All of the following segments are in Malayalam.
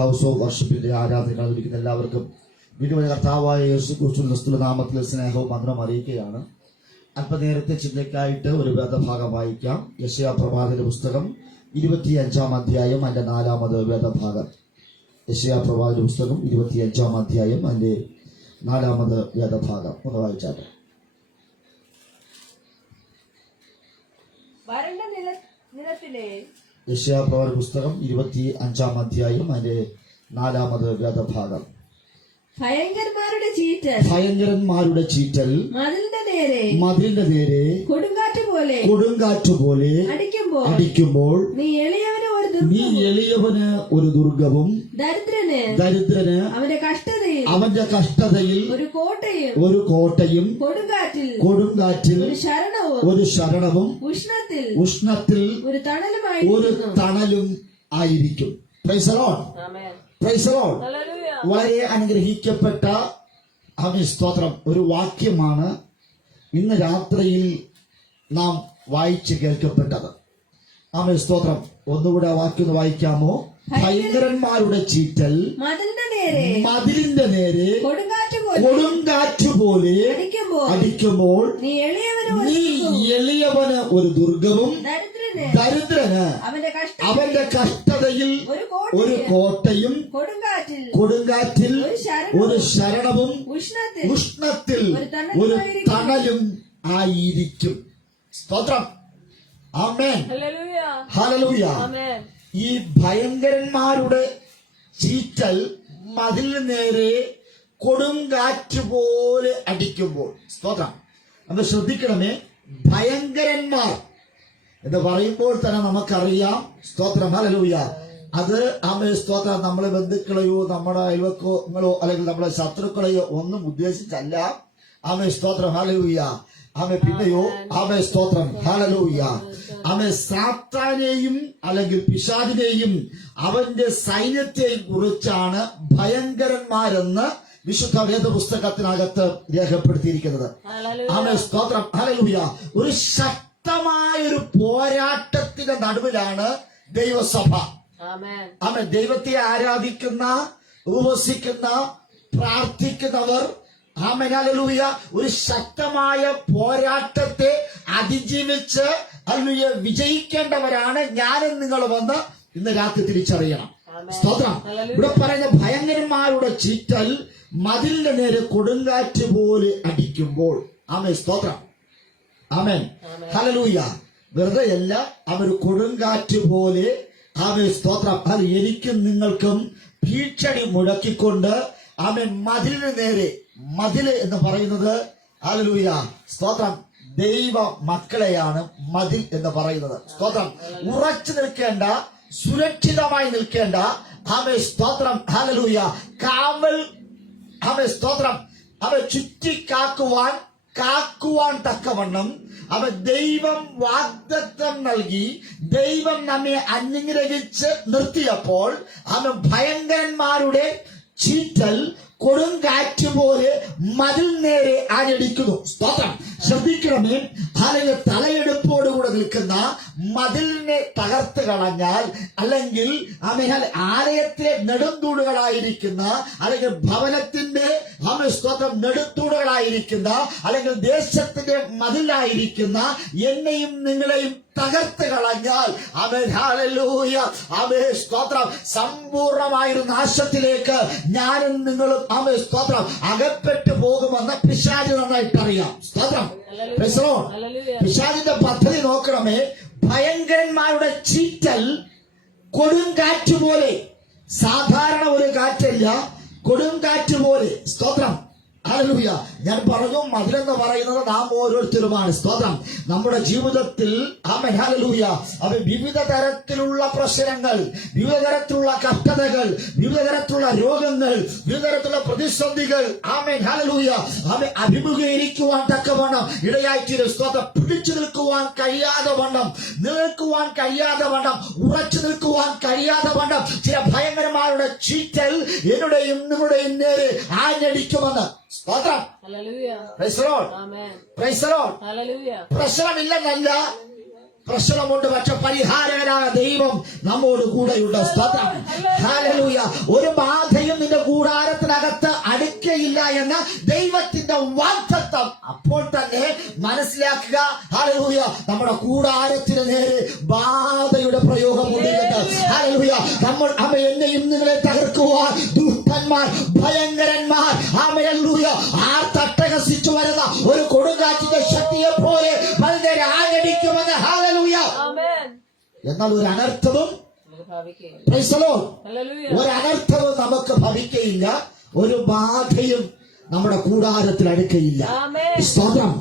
ഹൗസ് ഓഫ് വർഷിപ്പിന്റെ ആരാധന ഇരിക്കുന്ന എല്ലാവർക്കും വീണ്ടും കർത്താവായ യേശു ക്രിസ്തുവിന്റെ നാമത്തിൽ സ്നേഹവും വന്ദനവും അറിയിക്കുകയാണ്. അല്പനേരത്തെ ചിന്തയ്ക്കായിട്ട് ഒരു വേദഭാഗം വായിക്കാം. യെശയ്യാ പ്രവാചകന്റെ പുസ്തകം 25-ാം അധ്യായം അതിന്റെ 4-ാമത് വേദഭാഗം. യെശയ്യാ പ്രവാചകന്റെ പുസ്തകം 25-ാം അധ്യായം അതിന്റെ 4-ാമത് വേദഭാഗം ഒന്ന് വായിച്ചാട്ടെ. യെശയ്യാ പ്രവാചകന്റെ പുസ്തകം 25-ാം അധ്യായം അതിന്റെ 4-ാമത് വേദഭാഗം. ഭയങ്കരന്മാരുടെ ചീറ്റൽ മതിലിന്റെ നേരെ കൊടുങ്കാറ്റ് പോലെ അടിക്കുമ്പോൾ നീ എളിയവന് ഒരു ദുർഗവും ദരിദ്രന് അവന്റെ കഷ്ടതയിൽ ഒരു കോട്ടയും കൊടുങ്കാറ്റിൽ ഒരു ശരണവും ഉഷ്ണത്തിൽ ഒരു തണലും ആയിരിക്കും. Price the Lord. Praise the Lord. വളരെ അനുഗ്രഹിക്കപ്പെട്ട സ്തോത്രം ഒരു വാക്യമാണ് ഇന്ന് രാത്രിയിൽ നാം വായിച്ച് കേൾക്കപ്പെട്ടത്. ആമേൻ സ്തോത്രം. ഒന്നുകൂടെ വാക്യം വായിക്കാമോ? ഭയങ്കരന്മാരുടെ ചീറ്റൽ മതിലിന്റെ നേരെ കൊടുങ്കാറ്റ് പോലെ അടിക്കുമ്പോൾ നീ എളിയവന് ഒരു ദുർഗവും ദരിദ്രന് അവന്റെ കഷ്ടതയിൽ ഒരു കോട്ടയും കൊടുങ്കാറ്റിൽ ഒരു ശരണവും ഉഷ്ണത്തിൽ ഒരു തണലും ആയിരിക്കും. സ്തോത്രം. ആമേൻ. ഹല്ലേലൂയ. ഈ ഭയങ്കരന്മാരുടെ ചീറ്റൽ മതിലിന് നേരെ കൊടുങ്കാറ്റ് പോലെ അടിക്കുമ്പോൾ, സ്തോത്രം, നമ്മൾ ശ്രദ്ധിക്കണമേ. ഭയങ്കരന്മാർ എന്ന് പറയുമ്പോൾ തന്നെ നമുക്കറിയാം, സ്തോത്രം, ഹല്ലേലൂയ, അത് സ്തോത്രം നമ്മളെ ബന്ധുക്കളെയോ നമ്മുടെ അയൽവക്കങ്ങളോ അല്ലെങ്കിൽ നമ്മുടെ ശത്രുക്കളെയോ ഒന്നും ഉദ്ദേശിച്ചല്ല. സ്തോത്രം, ഹല്ലേലൂയ. പിന്നെയോ സ്തോത്രം, ഹല്ലേലൂയ, സാത്താനെയും അല്ലെങ്കിൽ പിശാചിനെയും അവന്റെ സൈന്യത്തെയും കുറിച്ചാണ് ഭയങ്കരന്മാരെന്ന് വിശുദ്ധ വേദപുസ്തകത്തിനകത്ത് രേഖപ്പെടുത്തിയിരിക്കുന്നത്. സ്തോത്രം, ഹല്ലേലൂയ. ഒരു ശക്തമായൊരു പോരാട്ടത്തിന്റെ നടുവിലാണ് ദൈവസഭ. ദൈവത്തെ ആരാധിക്കുന്ന, ഉപവസിക്കുന്ന, പ്രാർത്ഥിക്കുന്നവർ ഹല്ലേലൂയ ഒരു ശക്തമായ പോരാട്ടത്തെ അതിജീവിച്ച് ഹല്ലേലൂയ വിജയിക്കേണ്ടവരാണ് ഞാനും നിങ്ങൾ വന്ന് ഇന്ന് രാത്രി തിരിച്ചറിയണം. സ്തോത്രം. ഇവിടെ പറയുന്ന ഭയങ്കരന്മാരുടെ ചീറ്റൽ മതിലിന്റെ നേരെ കൊടുങ്കാറ്റ് പോലെ അടിക്കുമ്പോൾ, സ്തോത്രം, ആമേൻ, ഹല്ലേലൂയ. വെറുതെ അല്ല, അവർ കൊടുങ്കാറ്റ് പോലെ സ്തോത്രം, അത് എനിക്കും നിങ്ങൾക്കും ഭീഷണി മുഴക്കിക്കൊണ്ട് മതിലിന് നേരെ, മതില് എന്ന് പറയുന്നത് ഹല്ലേലൂയ സ്തോത്രം ദൈവ മക്കളെയാണ് മതിൽ എന്ന് പറയുന്നത്. സ്തോത്രം. ഉറച്ചു നിൽക്കേണ്ട, സുരക്ഷിതമായി നിൽക്കേണ്ട സ്തോത്രം, ഹല്ലേലൂയ, കാവൽ സ്തോത്രം കാക്കുവാൻ തക്കവണ്ണം ദൈവം വാഗ്ദത്തം നൽകി, ദൈവം നമ്മെ അനുഗ്രഹിച്ച് നിർത്തിയപ്പോൾ ഭയങ്കരന്മാരുടെ ചീറ്റൽ കൊടുങ്കാറ്റ് പോലെ മതിൽ നേരെ ആഞ്ഞടിക്കുന്നു. സ്തോത്രം. ശ്രദ്ധിക്കണമേ. അല്ലെങ്കിൽ തലയെടുപ്പോടുകൂടെ നിൽക്കുന്ന മതിലിനെ തകർത്ത് കളഞ്ഞാൽ, അല്ലെങ്കിൽ ആലയത്തിലെ നെടുന്തൂടുകളായിരിക്കുന്ന, അല്ലെങ്കിൽ ഭവനത്തിന്റെ സ്തോത്രം നെടുത്തൂടുകളായിരിക്കുന്ന, അല്ലെങ്കിൽ ദേശത്തിന്റെ മതിലായിരിക്കുന്ന എന്നെയും നിങ്ങളെയും തകർത്ത് കളഞ്ഞാൽ ഹല്ലേലൂയ സ്തോത്രം സമ്പൂർണമായൊരു നാശത്തിലേക്ക് ഞാനും നിങ്ങളും സ്തോത്രം അകപ്പെട്ടു പോകുമെന്ന് പിശാച് നന്നായിട്ടറിയാം. സ്തോത്രം. പിശാചിന്റെ പദ്ധതി നോക്കണമേ. ഭയങ്കരന്മാരുടെ ചീറ്റൽ കൊടുങ്കാറ്റ് പോലെ, സാധാരണ ഒരു കാറ്റല്ല, കൊടുങ്കാറ്റ് പോലെ. സ്തോത്രം, ഹല്ലേലൂയ. ഞാൻ പറഞ്ഞു, മതിലെന്ന് പറയുന്നത് നാം ഓരോരുത്തരുമാണ്. സ്തോത്രം. നമ്മുടെ ജീവിതത്തിൽ ഹല്ലേലൂയ വിവിധ തരത്തിലുള്ള പ്രശ്നങ്ങൾ, വിവിധ തരത്തിലുള്ള കഷ്ടതകൾ, വിവിധ തരത്തിലുള്ള രോഗങ്ങൾ, വിവിധ തരത്തിലുള്ള പ്രതിസന്ധികൾ ഹല്ലേലൂയ അഭിമുഖീകരിക്കുവാൻ തക്കവണ്ണം ഇടയായിത്തീരും. സ്തോത്രം. പിടിച്ചു നിൽക്കുവാൻ കഴിയാതെ വണ്ണം, നിൽക്കുവാൻ കഴിയാതെ വണ്ണം, ഉറച്ചു നിൽക്കുവാൻ കഴിയാതെ വണ്ണം ചില ഭയങ്കരന്മാരുടെ ചീറ്റൽ എന്നുടെയും നിങ്ങളുടെയും നേരെ ആഞ്ഞടിക്കുമെന്ന്. സ്തോത്രം. പ്രശ്നമില്ലെന്നല്ല, പ്രശ്നമുണ്ട്, പക്ഷെ പരിഹാരകനായ ദൈവം നമ്മോട് കൂടെയുണ്ട്. സ്തോത്രം. ഹല്ലേലൂയ. ഒരു ബാധയും നിന്റെ കൂടാരത്തിനകത്ത് അടുക്കയില്ല എന്ന ദൈവത്തിന്റെ വാഗ്ദത്തം അപ്പോൾ തന്നെ മനസ്സിലാക്കുക. ഹല്ലേലൂയ. നമ്മുടെ കൂടാരത്തിന് നേരെ ബാധയുടെ പ്രയോഗമുണ്ട്. ഹല്ലേലൂയ. നമ്മൾ എന്നെയും നിങ്ങളെ തകർക്കുവാൻ ദുഷ്ടന്മാർ, ഭയങ്കരന്മാർ, ഹല്ലേലൂയ, തട്ടഹസിച്ചു വരുന്ന ഒരു കൊടുങ്കാറ്റിന്റെ ശക്തിയെ പോലെ വളരെ ആഞ്ഞടിക്കുമെന്ന്. ഹല്ലേലൂയ. എന്നാൽ ഒരു അനർത്ഥവും ഒരു അനർത്ഥവും നമുക്ക് ഭവിക്കയില്ല, ഒരു ബാധയും നമ്മുടെ കൂടാരത്തിൽ അടുക്കയില്ല. സ്തോത്രം.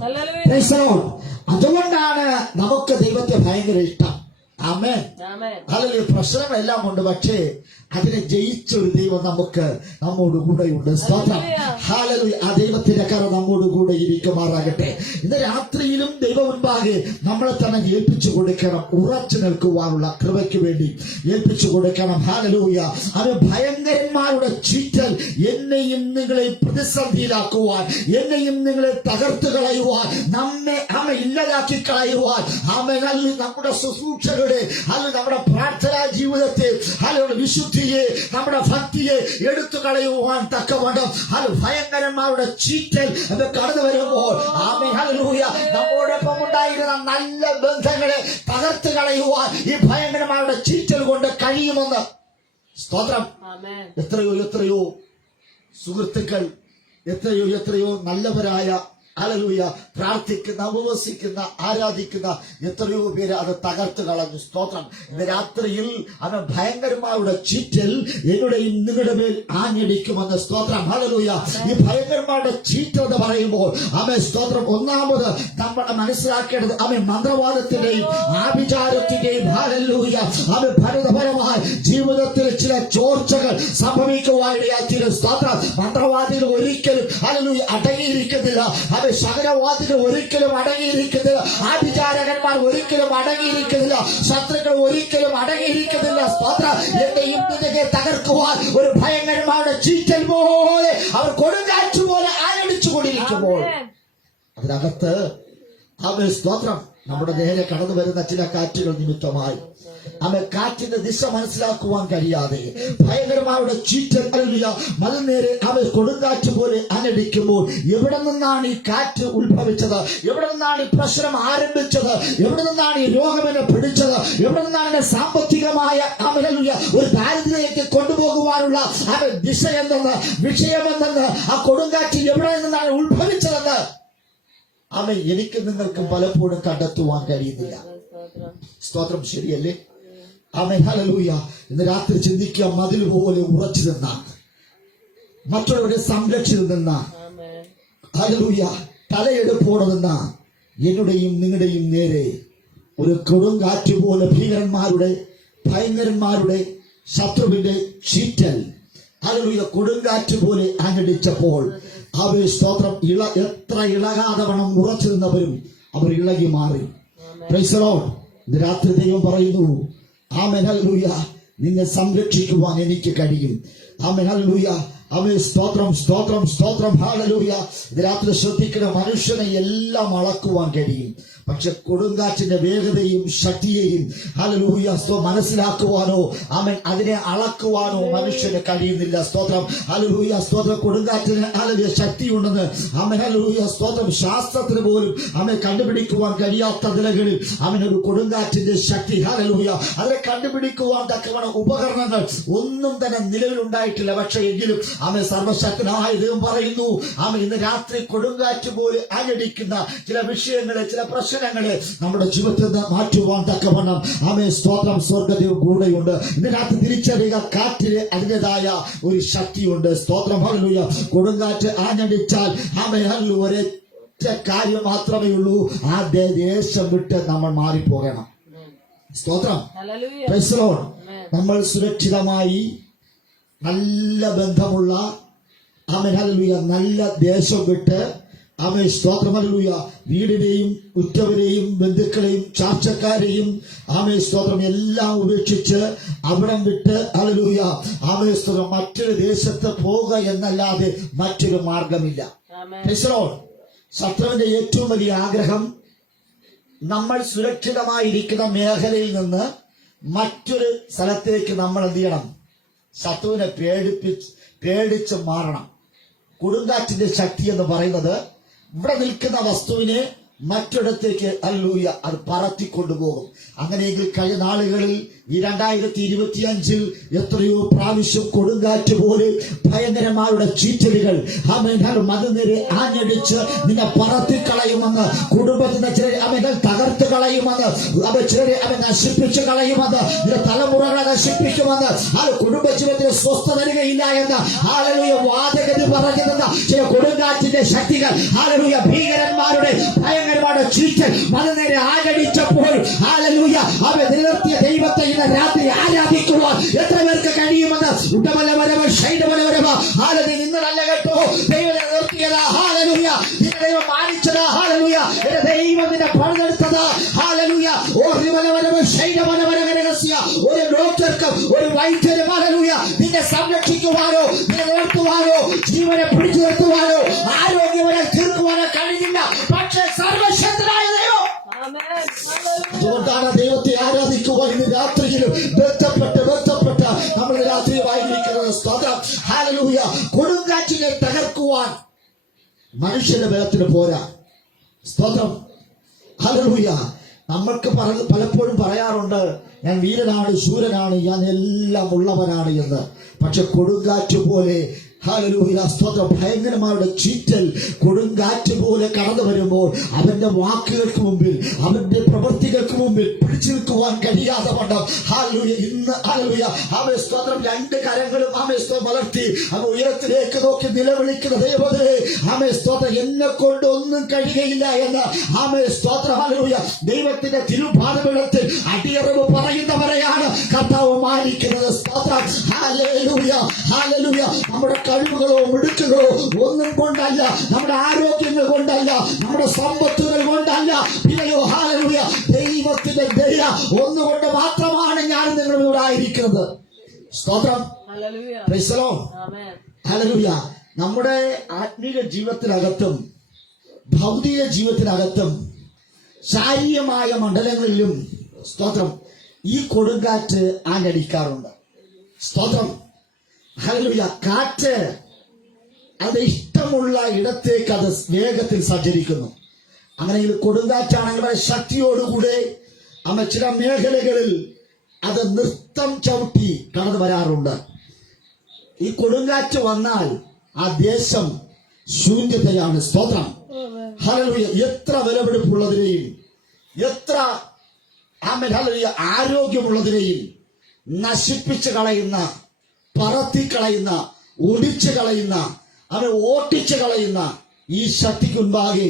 അതുകൊണ്ടാണ് നമുക്ക് ദൈവത്തെ ഭയങ്കര ഇഷ്ടം. ആമേൻ. ഹല്ലേലൂയ. പ്രശ്നമെല്ലാം ഉണ്ട്, പക്ഷേ അതിനെ ജയിച്ചൊരു ദൈവം നമ്മോട് കൂടെയുണ്ട്. സ്തോത്രം. ഹല്ലേലൂയ. ആ ദൈവത്തിന്റെ കര നമ്മോട് കൂടെ ഇരിക്കുമാറാകട്ടെ. ഇന്ന് രാത്രിയിലും ദൈവ മുൻപാകെ നമ്മളെ തന്നെ ഏൽപ്പിച്ചു കൊടുക്കണം. ഉറച്ചു നിൽക്കുവാനുള്ള കൃപയ്ക്ക് വേണ്ടി ഏൽപ്പിച്ചു കൊടുക്കണം. ഹല്ലേലൂയ. അത് ഭയങ്കരന്മാരുടെ ചീറ്റൽ എന്നെയും നിങ്ങളെ പ്രതിസന്ധിയിലാക്കുവാൻ, എന്നെയും നിങ്ങളെ തകർത്ത് കളയുവാൻ, നമ്മെ ഇല്ലാതാക്കി കളയുവാൻ, നമ്മുടെ ശുശ്രൂഷകളുടെ, നമ്മുടെ പ്രാർത്ഥനാ ജീവിതത്തെ, വിശുദ്ധിയെ, നമ്മുടെ ഭക്തിയെ എടുത്തു കളയുവാൻ തക്കവണ്ണം ഭയങ്കരന്മാരുടെ ചീറ്റൽ അത് കടന്നു വരുമ്പോൾ ഹല്ലേലൂയ, നമ്മോടൊപ്പം ഉണ്ടായിരുന്ന നല്ല ബന്ധങ്ങളെ തകർത്ത് കളയുവാൻ ഈ ഭയങ്കരന്മാരുടെ ചീറ്റൽ കൊണ്ട് കഴിയുമെന്ന്. സ്തോത്രം. എത്രയോ സുഹൃത്തുക്കൾ, എത്രയോ നല്ലവരായ, ഹല്ലേലൂയ, പ്രാർത്ഥിക്കുന്ന, ഉപവസിക്കുന്ന, ആരാധിക്കുന്ന എത്രയോ പേര് അത് തകർത്ത് കളഞ്ഞു. സ്തോത്രം. ഇന്ന് രാത്രിയിൽ ഭയങ്കരന്മാരുടെ ചീറ്റൽ എന്നുടെയും നിങ്ങളുടെ മേൽ ആഞ്ഞടിക്കുമെന്ന്. സ്തോത്രം. ഹല്ലേലൂയ. ഈ ഭയങ്കരന്മാരുടെ ചീറ്റൽ എന്ന് പറയുമ്പോൾ സ്തോത്രം, ഒന്നാമത് നമ്മൾ മനസ്സിലാക്കേണ്ടത് മന്ത്രവാദത്തിന്റെയും ആഭിചാരത്തിന്റെയും, ഹല്ലേലൂയ, ഭരണപരമായ ജീവിതത്തിൽ ചില ചോർച്ചകൾ സംഭവിക്കുവാനിടയാക്കിയ. സ്തോത്രം. മന്ത്രവാദികൾ ഒരിക്കലും, ഹല്ലേലൂയ, അടങ്ങിയിരിക്കുന്നില്ല. സകലവാദികൾ ഒരിക്കലും അടങ്ങിയിരിക്കുന്നില്ല. ആഭിചാരകന്മാർ ഒരിക്കലും അടങ്ങിയിരിക്കുന്നില്ല. ശത്രുക്കൾ ഒരിക്കലും അടങ്ങിയിരിക്കുന്നില്ല. സ്തോത്രം. എന്നെയും നിന്നെ തകർക്കുവാൻ ഒരു ഭയങ്കരന്മാരുടെ ചീറ്റൽ പോലെ, അവർ കൊടുങ്കാറ്റ് പോലെ ആഞ്ഞടിച്ചു കൊണ്ടിരിക്കുമ്പോൾ അതിനകത്ത് സ്തോത്രം, നമ്മുടെ നേരെ കടന്നു വരുന്ന ചില കാറ്റുകൾ നിമിത്തമായി കാറ്റിന്റെ ദിശ മനസ്സിലാക്കുവാൻ കഴിയാതെ ഭയങ്കരമാരുടെ ചീറ്റൽ, മലനേരെ കൊടുങ്കാറ്റ് പോലെ അനടിക്കുമ്പോൾ എവിടെ നിന്നാണ് ഈ കാറ്റ് ഉത്ഭവിച്ചത്, എവിടെ നിന്നാണ് ഈ പ്രശ്നം ആരംഭിച്ചത്, എവിടെ നിന്നാണ് ഈ രോഗം എന്നെ പിടിച്ചത്, എവിടെ നിന്നാണ് സാമ്പത്തികമായ ഒരു ദാരിദ്ര്യത്തിലേക്ക് കൊണ്ടുപോകുവാനുള്ള ദിശ എന്തെന്ന്, വിഷയമെന്തെന്ന്, ആ കൊടുങ്കാറ്റ് എവിടെ നിന്നാണ് ഉത്ഭവിച്ചതെന്ന് എനിക്ക് നിങ്ങൾക്കും പലപ്പോഴും കണ്ടെത്തുവാൻ കഴിയുന്നില്ല. സ്തോത്രം. ശരിയല്ലേ? ഹല്ലേലൂയ. ഇന്ന് രാത്രി ചിന്തിക്കുക, മതിൽ പോലെ ഉറച്ചു നിന്ന, മറ്റുള്ളവരെ സംരക്ഷിച്ചു നിന്ന, ഹല്ലേലൂയ, തലയെടുപ്പോടെ നിന്ന എന്നുടെയും നിങ്ങളുടെയും നേരെ ഒരു കൊടുങ്കാറ്റ് പോലെ ഭയങ്കരന്മാരുടെ ശത്രുവിന്റെ ചീറ്റൽ, ഹല്ലേലൂയ, കൊടുങ്കാറ്റ് പോലെ ആഞ്ഞടിച്ചപ്പോൾ സ്തോത്രം, എത്ര ഇളകാതെ വണ്ണം ഉറച്ചു നിന്നവരും അവർ ഇളകി മാറി. Price the Lord. ഇന്ന് രാത്രി ദൈവം പറയുന്നു, ആമേൻ, ഹല്ലേലൂയ, നിന്നെ സംരക്ഷിക്കുവാൻ എനിക്ക് കഴിയും. ആമേൻ, ഹല്ലേലൂയ. സ്തോത്രം. ഹല്ലേലൂയ. ഇത് രാത്രി ശ്രദ്ധിക്കുന്ന മനുഷ്യനെ എല്ലാം അളക്കുവാൻ കഴിയും, പക്ഷെ കൊടുങ്കാറ്റിന്റെ വേഗതയും ശക്തിയെയും ഹല്ലേലൂയ മനസ്സിലാക്കുവാനോ അതിനെ അളക്കുവാനോ മനുഷ്യന് കഴിയുന്നില്ല. സ്തോത്രം. ഹല്ലേലൂയ. സ്തോത്രം. കൊടുങ്കാറ്റിന് ഹല്ലേലൂയ ശക്തിയുണ്ടെന്ന് ഹല്ലേലൂയ സ്തോത്രം ശാസ്ത്രത്തിന് പോലും കണ്ടുപിടിക്കുവാൻ കഴിയാത്ത നിലകളിൽ ഒരു കൊടുങ്കാറ്റിന്റെ ശക്തി, ഹല്ലേലൂയ, അതിനെ കണ്ടുപിടിക്കുവാൻ തക്കവണ്ണം ഉപകരണങ്ങൾ ഒന്നും തന്നെ നിലവിലുണ്ടായിട്ടില്ല. പക്ഷെ എങ്കിലും സർവശക്തനായ ദൈവം പറയുന്നു, ഇന്ന് രാത്രി കൊടുങ്കാറ്റ് പോലെ ആഞ്ഞടിക്കുന്ന ചില വിഷയങ്ങളെ, ചില പ്രശ്നങ്ങളെ നമ്മുടെ ജീവിതത്തിൽ നിന്ന് മാറ്റുവാൻ തക്കവണ്ണം സ്തോത്രം, സ്വർഗ്ഗത്തിൽ കൂടെയുണ്ട്. ഇന്ന് രാത്രി തിരിച്ചറിയുക, കാറ്റിന് അതിൻ്റെതായ ഒരു ശക്തിയുണ്ട്. സ്തോത്രം. ഹല്ലേലൂയ. കൊടുങ്കാറ്റ് ആഞ്ഞടിച്ചാൽ ഒരൊറ്റ കാര്യം മാത്രമേ ഉള്ളൂ, ആ ദേശം വിട്ട് നമ്മൾ മാറിപ്പോകണം. സ്തോത്രം. Price the Lord. നമ്മൾ സുരക്ഷിതമായി നല്ല ബന്ധമുള്ള ഹല്ലേലൂയ നല്ല ദേശം വിട്ട് സ്തോത്രം, ഹല്ലേലൂയ, വീടിനെയും ഉറ്റവരെയും ബന്ധുക്കളെയും ചാർച്ചക്കാരെയും സ്തോത്രം എല്ലാം ഉപേക്ഷിച്ച് അവിടം വിട്ട് ഹല്ലേലൂയ സ്തോത്രം മറ്റൊരു ദേശത്ത് പോകുക എന്നല്ലാതെ മറ്റൊരു മാർഗമില്ല. Price the Lord. ശത്രുവിന്റെ ഏറ്റവും വലിയ ആഗ്രഹം നമ്മൾ സുരക്ഷിതമായിരിക്കുന്ന മേഖലയിൽ നിന്ന് മറ്റൊരു സ്ഥലത്തേക്ക് നമ്മൾ എന്ത് ചെയ്യണം? ശത്രുവിനെ പേടിച്ച് മാറണം. കൊടുങ്കാറ്റിന്റെ ശക്തി എന്ന് പറയുന്നത് ഇവിടെ നിൽക്കുന്ന വസ്തുവിനെ മറ്റൊരിടത്തേക്ക് ഹല്ലേലൂയ അത് പറത്തിക്കൊണ്ടുപോകും. അങ്ങനെയെങ്കിൽ കഴിഞ്ഞ നാളുകളിൽ ഈ 2025 എത്രയോ പ്രാവശ്യം കൊടുങ്കാറ്റ് പോലെ ഭയങ്കരമാരുടെ ചീറ്റലുകൾ മതിനേരെ ആഞ്ഞടിച്ച് നിന്നെ പറത്തിക്കളയുമെന്ന്, കുടുംബത്തിന്റെ ചിലരെ അവൻ തകർത്ത് കളയുമെന്ന്, ചിലരെ അവൻ നശിപ്പിച്ച് കളയുമെന്ന്, നിന്റെ തലമുറകളെ നശിപ്പിക്കുമെന്ന്, ആ കുടുംബജീവിതത്തിന് സ്വസ്ഥത തരികയില്ല എന്ന് ഹല്ലേലൂയ വാദഗതി പറഞ്ഞിരുന്ന ചില കൊടുങ്കാറ്റിന്റെ ശക്തികൾ ഹല്ലേലൂയ ഭീകരന്മാരുടെ ഭയങ്കരമായ ചീറ്റൽ മതിനേരെ ആഞ്ഞടിച്ചപ്പോൾ ഹല്ലേലൂയ അവൻ നിലനിർത്തിയ ദൈവത്തെ ഇന്ന് രാത്രി ആരാധിക്കുവാൻ എത്ര പേർക്ക് കഴിയുമെന്ന് നിന്നല്ല കേട്ടോ. ദൈവത്തെ നിർത്തിയതാ ഹല്ലേലൂയ, നിന്റെ ദൈവം മാനിച്ചതാ ഹല്ലേലൂയ, എന്റെ ദൈവം നിന്നെ പണിതെടുത്തതാ ഹല്ലേലൂയ. ഒരു ഡോക്ടർക്കും ഒരു വൈദ്യനും ഹല്ലേലൂയ നിന്നെ സംരക്ഷിക്കുവാനോ നിന്നെ നിർത്തുവാനോ ജീവനെ പിടിച്ചു നിർത്തുവാനോ ആരോഗ്യവനെ തീർക്കുവാനോ കഴിയില്ല. പക്ഷേ സർവശക്തനായ ദൈവം, അതുകൊണ്ടാണ് ദൈവത്തെ ആരാധിക്കുക ഇന്ന് രാത്രിയിലും ബന്ധപ്പെട്ട് നമ്മൾ രാത്രി വായിക്കുന്നത്. സ്തോത്രം ഹല്ലേലൂയ. കൊടുങ്കാറ്റിനെ തകർക്കുവാൻ മനുഷ്യന്റെ ബലത്തിന് പോരാ. സ്തോത്രം ഹല്ലേലൂയ. നമ്മൾക്ക് പലപ്പോഴും പറയാറുണ്ട്, ഞാൻ വീരനാണ്, ശൂരനാണ്, ഞാൻ എല്ലാം ഉള്ളവനാണ് എന്ന്. പക്ഷെ കൊടുങ്കാറ്റ് പോലെ ഹല്ലേലൂയ സ്തോത്രം ഭയങ്കരമാരുടെ ചീറ്റൽ കൊടുങ്കാറ്റ് പോലെ കടന്നു വരുമ്പോൾ അവന്റെ വാക്കുകൾക്ക് മുമ്പിൽ അവന്റെ പ്രവൃത്തികൾക്ക് മുമ്പിൽ പിടിച്ചു നിൽക്കുവാൻ കഴിയാതെ വണ്ണം ഹല്ലേലൂയ ഇന്ന് ഹല്ലേലൂയ ആമേൻ സ്തോത്രം രണ്ട് കരങ്ങളും ആമേൻ സ്തോത്രം വളർത്തി അവൻ ഉയരത്തിലേക്ക് നോക്കി നിലവിളിക്കുന്ന ദൈവമേ ആമേൻ സ്തോത്രം എന്നെ കൊണ്ട് ഒന്നും കഴിയുകയില്ല എന്ന് ആമേൻ സ്തോത്രം ഹല്ലേലൂയ ദൈവത്തിന്റെ തിരുപാദപീഠത്തിൽ അടിയറവ് പറയുന്നവരെയാണ് കർത്താവ് മാനിക്കുന്നത്. സ്തോത്രം ഹല്ലേലൂയ ഹല്ലേലൂയ. നമ്മുടെ കഴിവുകളോ മിടുക്കുകളോ ഒന്നും കൊണ്ടല്ല, നമ്മുടെ ആരോഗ്യങ്ങൾ കൊണ്ടല്ല, നമ്മുടെ സമ്പത്തുകൾ കൊണ്ടല്ല, പിന്നെയോ ഹല്ലേലൂയ ദൈവത്തിന്റെ ദയ ഒന്നുകൊണ്ട് മാത്രമാണ് ഞാൻ നിങ്ങളിവിടെ ആയിരിക്കുന്നത്. സ്തോത്രം പ്രൈസ് ദി ലോർഡ് ഹല്ലേലൂയ. നമ്മുടെ ആത്മീയ ജീവിതത്തിനകത്തും ഭൗതിക ജീവിതത്തിനകത്തും ശാരീരികമായ മണ്ഡലങ്ങളിലും സ്തോത്രം ഈ കൊടുങ്കാറ്റ് ആഞ്ഞടിക്കാറുണ്ട്. സ്തോത്രം ഹല്ലേലൂയ. കാറ്റ് അത് ഇഷ്ടമുള്ള ഇടത്തേക്ക് അത് വേഗത്തിൽ സഞ്ചരിക്കുന്നു. അങ്ങനെയെങ്കിൽ കൊടുങ്കാറ്റാണെങ്കിൽ ശക്തിയോടുകൂടെ ചില മേഖലകളിൽ അത് നൃത്തം ചവിട്ടി കടന്നു വരാറുണ്ട്. ഈ കൊടുങ്കാറ്റ് വന്നാൽ ആ ദേശം ശൂന്യതയാണ്. സ്തോത്രം ഹല്ലേലൂയ. എത്ര വിലപിടിപ്പുള്ളതിനെയും എത്ര ഹല്ലേലൂയ ആരോഗ്യമുള്ളതിനെയും നശിപ്പിച്ചു കളയുന്ന, പറത്തിക്കളയുന്ന, ഒടിച്ചു കളയുന്ന, അവനെ ഓട്ടിച്ചു കളയുന്ന ഈ ശക്തിക്ക് മുൻപാകെ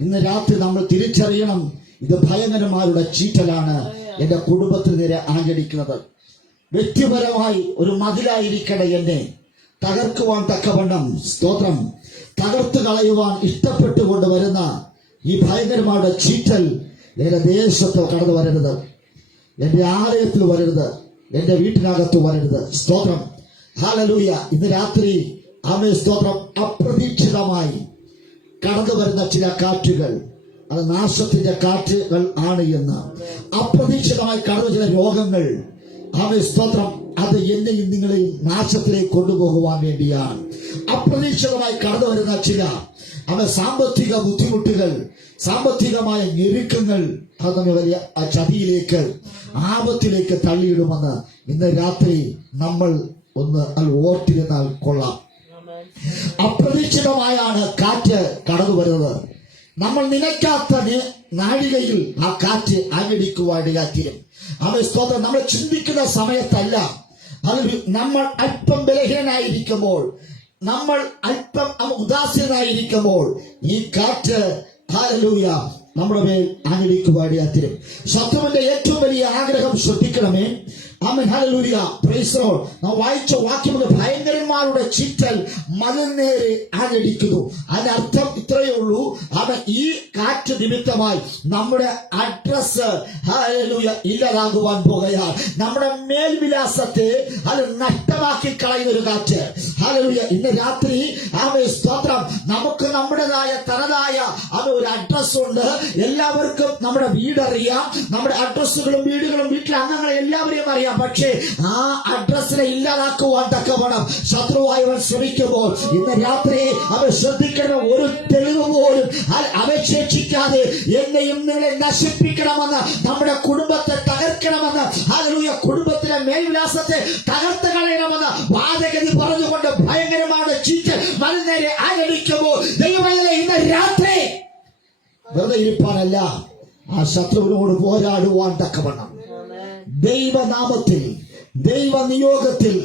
ഇന്ന് രാത്രി നമ്മൾ തിരിച്ചറിയണം, ഇത് ഭയങ്കരമാരുടെ ചീറ്റലാണ് എന്റെ കുടുംബത്തിന് നേരെ ആഞ്ഞടിക്കുന്നത്. വ്യക്തിപരമായി ഒരു മതിലായിരിക്കട്ടെ എന്നെ തകർക്കുവാൻ തക്കവണ്ണം സ്തോത്രം തകർത്ത് കളയുവാൻ ഇഷ്ടപ്പെട്ടുകൊണ്ട് വരുന്ന ഈ ഭയങ്കരമാരുടെ ചീറ്റൽ എന്റെ ദേശത്ത് കടന്നു വരരുത്, എന്റെ ആലയത്തിൽ വരരുത്, എന്റെ വീട്ടിനകത്ത് വരരുത്. സ്തോത്രം ഹല്ലേലൂയ. ഇന്ന് രാത്രി ആമേൻ സ്തോത്രം അപ്രതീക്ഷിതമായി കടന്നു വരുന്ന ചില കാറ്റുകൾ അത് നാശത്തിന്റെ കാറ്റുകൾ ആണ് എന്ന്, അപ്രതീക്ഷിതമായി കടന്നു ചില രോഗങ്ങൾ ആമേൻ സ്തോത്രം അത് എന്നെയും നിങ്ങളെയും നാശത്തിലേക്ക് കൊണ്ടുപോകുവാൻ വേണ്ടിയാണ്. അപ്രതീക്ഷിതമായി കടന്നു വരുന്ന ചില സാമ്പത്തിക ബുദ്ധിമുട്ടുകൾ, സാമ്പത്തികമായ ഞെരുക്കങ്ങൾ അത് നമ്മെ വലിയ ചതിയിലേക്ക് ആപത്തിലേക്ക് തള്ളിയിടുമെന്ന് ഇന്ന് രാത്രി നമ്മൾ ഒന്ന് ഓർത്തിരുന്നാൽ കൊള്ളാം. അപ്രതീക്ഷിതമായാണ് കാറ്റ് കടന്നു വരുന്നത്. നമ്മൾ നനയ്ക്കാത്ത നാഴികയിൽ ആ കാറ്റ് ആഞ്ഞടിക്കുവാനിടയാക്കിയും സ്തോത്രം നമ്മൾ ചിന്തിക്കുന്ന സമയത്തല്ല, നമ്മൾ അല്പം ബലഹീനായിരിക്കുമ്പോൾ, നമ്മൾ അല്പം ഉദാസീനായിരിക്കുമ്പോൾ ഈ കാറ്റ് ഹല്ലേലൂയ നമ്മുടെ മേൽ ആഞ്ഞടിക്കുവാനിടയാക്കിയും. ശത്രുവിന്റെ ഏറ്റവും വലിയ ആഗ്രഹം ശ്രദ്ധിക്കണമേ, ആമേൻ ഹല്ലേലൂയ പ്രൈസ് ദി ലോർഡ്. നാം വായിച്ച വാക്യമുണ്ട്, ഭയങ്കരന്മാരുടെ ചീറ്റൽ മതിൽ നേരെ ആഞ്ഞടിക്കുന്നു. അതിനർത്ഥം ഇത്രയേ ഉള്ളൂ, അവൻ ഈ കാറ്റ് നിമിത്തമായി നമ്മുടെ അഡ്രസ് ഹല്ലേലൂയ ഇല്ലാതാകുവാൻ പോകുകയാൽ നമ്മുടെ മേൽവിലാസത്തെ അത് നഷ്ടമാക്കി കളയുന്ന ഒരു കാറ്റ്. ഹല്ലേലൂയ. ഇന്ന് രാത്രി ആമേൻ സ്തോത്രം, നമുക്ക് നമ്മുടേതായ തനതായ ഒരു അഡ്രസ് ഉണ്ട്. എല്ലാവർക്കും നമ്മുടെ വീടറിയാം, നമ്മുടെ അഡ്രസ്സുകളും വീടുകളും വീട്ടിലെ അംഗങ്ങളെ എല്ലാവരെയും അറിയാം. പക്ഷേ ആ അഡ്രസ്സിനെ ഇല്ലാതാക്കുവാൻ തക്കവണ്ണം ശത്രുവായവൻ ശ്രമിക്കുമ്പോൾ ഇന്ന് രാത്രി അവൻ ശ്രദ്ധിക്കണം, ഒരു തെളിവ് പോലും അവശേഷിക്കാതെ എന്നെയും നിങ്ങളെ നശിപ്പിക്കണമെന്ന്, നമ്മുടെ കുടുംബത്തെ തകർക്കണമെന്ന്, ഹല്ലേലൂയ, കുടുംബത്തിലെ മേൽവിലാസത്തെ തകർത്ത് കളയണമെന്ന് വാദഗതി പറഞ്ഞുകൊണ്ട് ഭയങ്കരമായ ചീറ്റ് മനുനേരെ ആഞ്ഞടിക്കുമ്പോൾ ദൈവമേ ഇന്ന് രാത്രി വെറുതെ ഇരിപ്പാനല്ല, ആ ശത്രുവിനോട് പോരാടുവാൻ തക്കവണ്ണം ദൈവനാമത്തിൽ, ദൈവനിയോഗത്തിൽ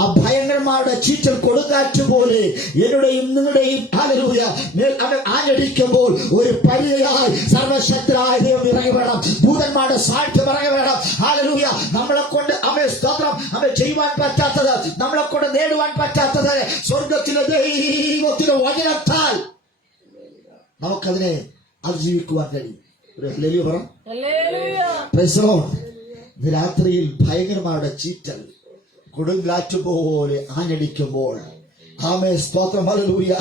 ആ ഭയങ്കരന്മാരുടെ ചീറ്റൽ കൊടുങ്കാറ്റ് പോലെ എന്നുടെയും നിങ്ങളുടെയും ഹല്ലേലൂയ മേൽ അവൻ ആഞ്ഞടിക്കുമ്പോൾ ഒരു പരിചയായി സർവശക്തനായ ദൈവം ഇറങ്ങി വേണം, ഭൂതന്മാരുടെ സാക്ഷ്യം ഇറങ്ങി വേണം. ഹല്ലേലൂയ. നമ്മളെ കൊണ്ട് അവൻ സ്തോത്രം അവൻ ചെയ്യുവാൻ പറ്റാത്തത്, നമ്മളെ കൊണ്ട് നേടുവാൻ പറ്റാത്തത് സ്വർഗത്തിലെ ദൈവത്തിന്റെ വചനത്താൽ നമുക്കതിനെ അതിജീവിക്കുവാൻ കഴിയും. ഹല്ലേലൂയ പറ. Price the Lord. ഇന്ന് രാത്രിയിൽ ഭയങ്കരമായ ചീറ്റൽ കൊടുങ്കാറ്റ് പോലെ ആഞ്ഞടിക്കുമ്പോൾ ആമേൻ സ്തോത്രം ഹല്ലേലൂയ,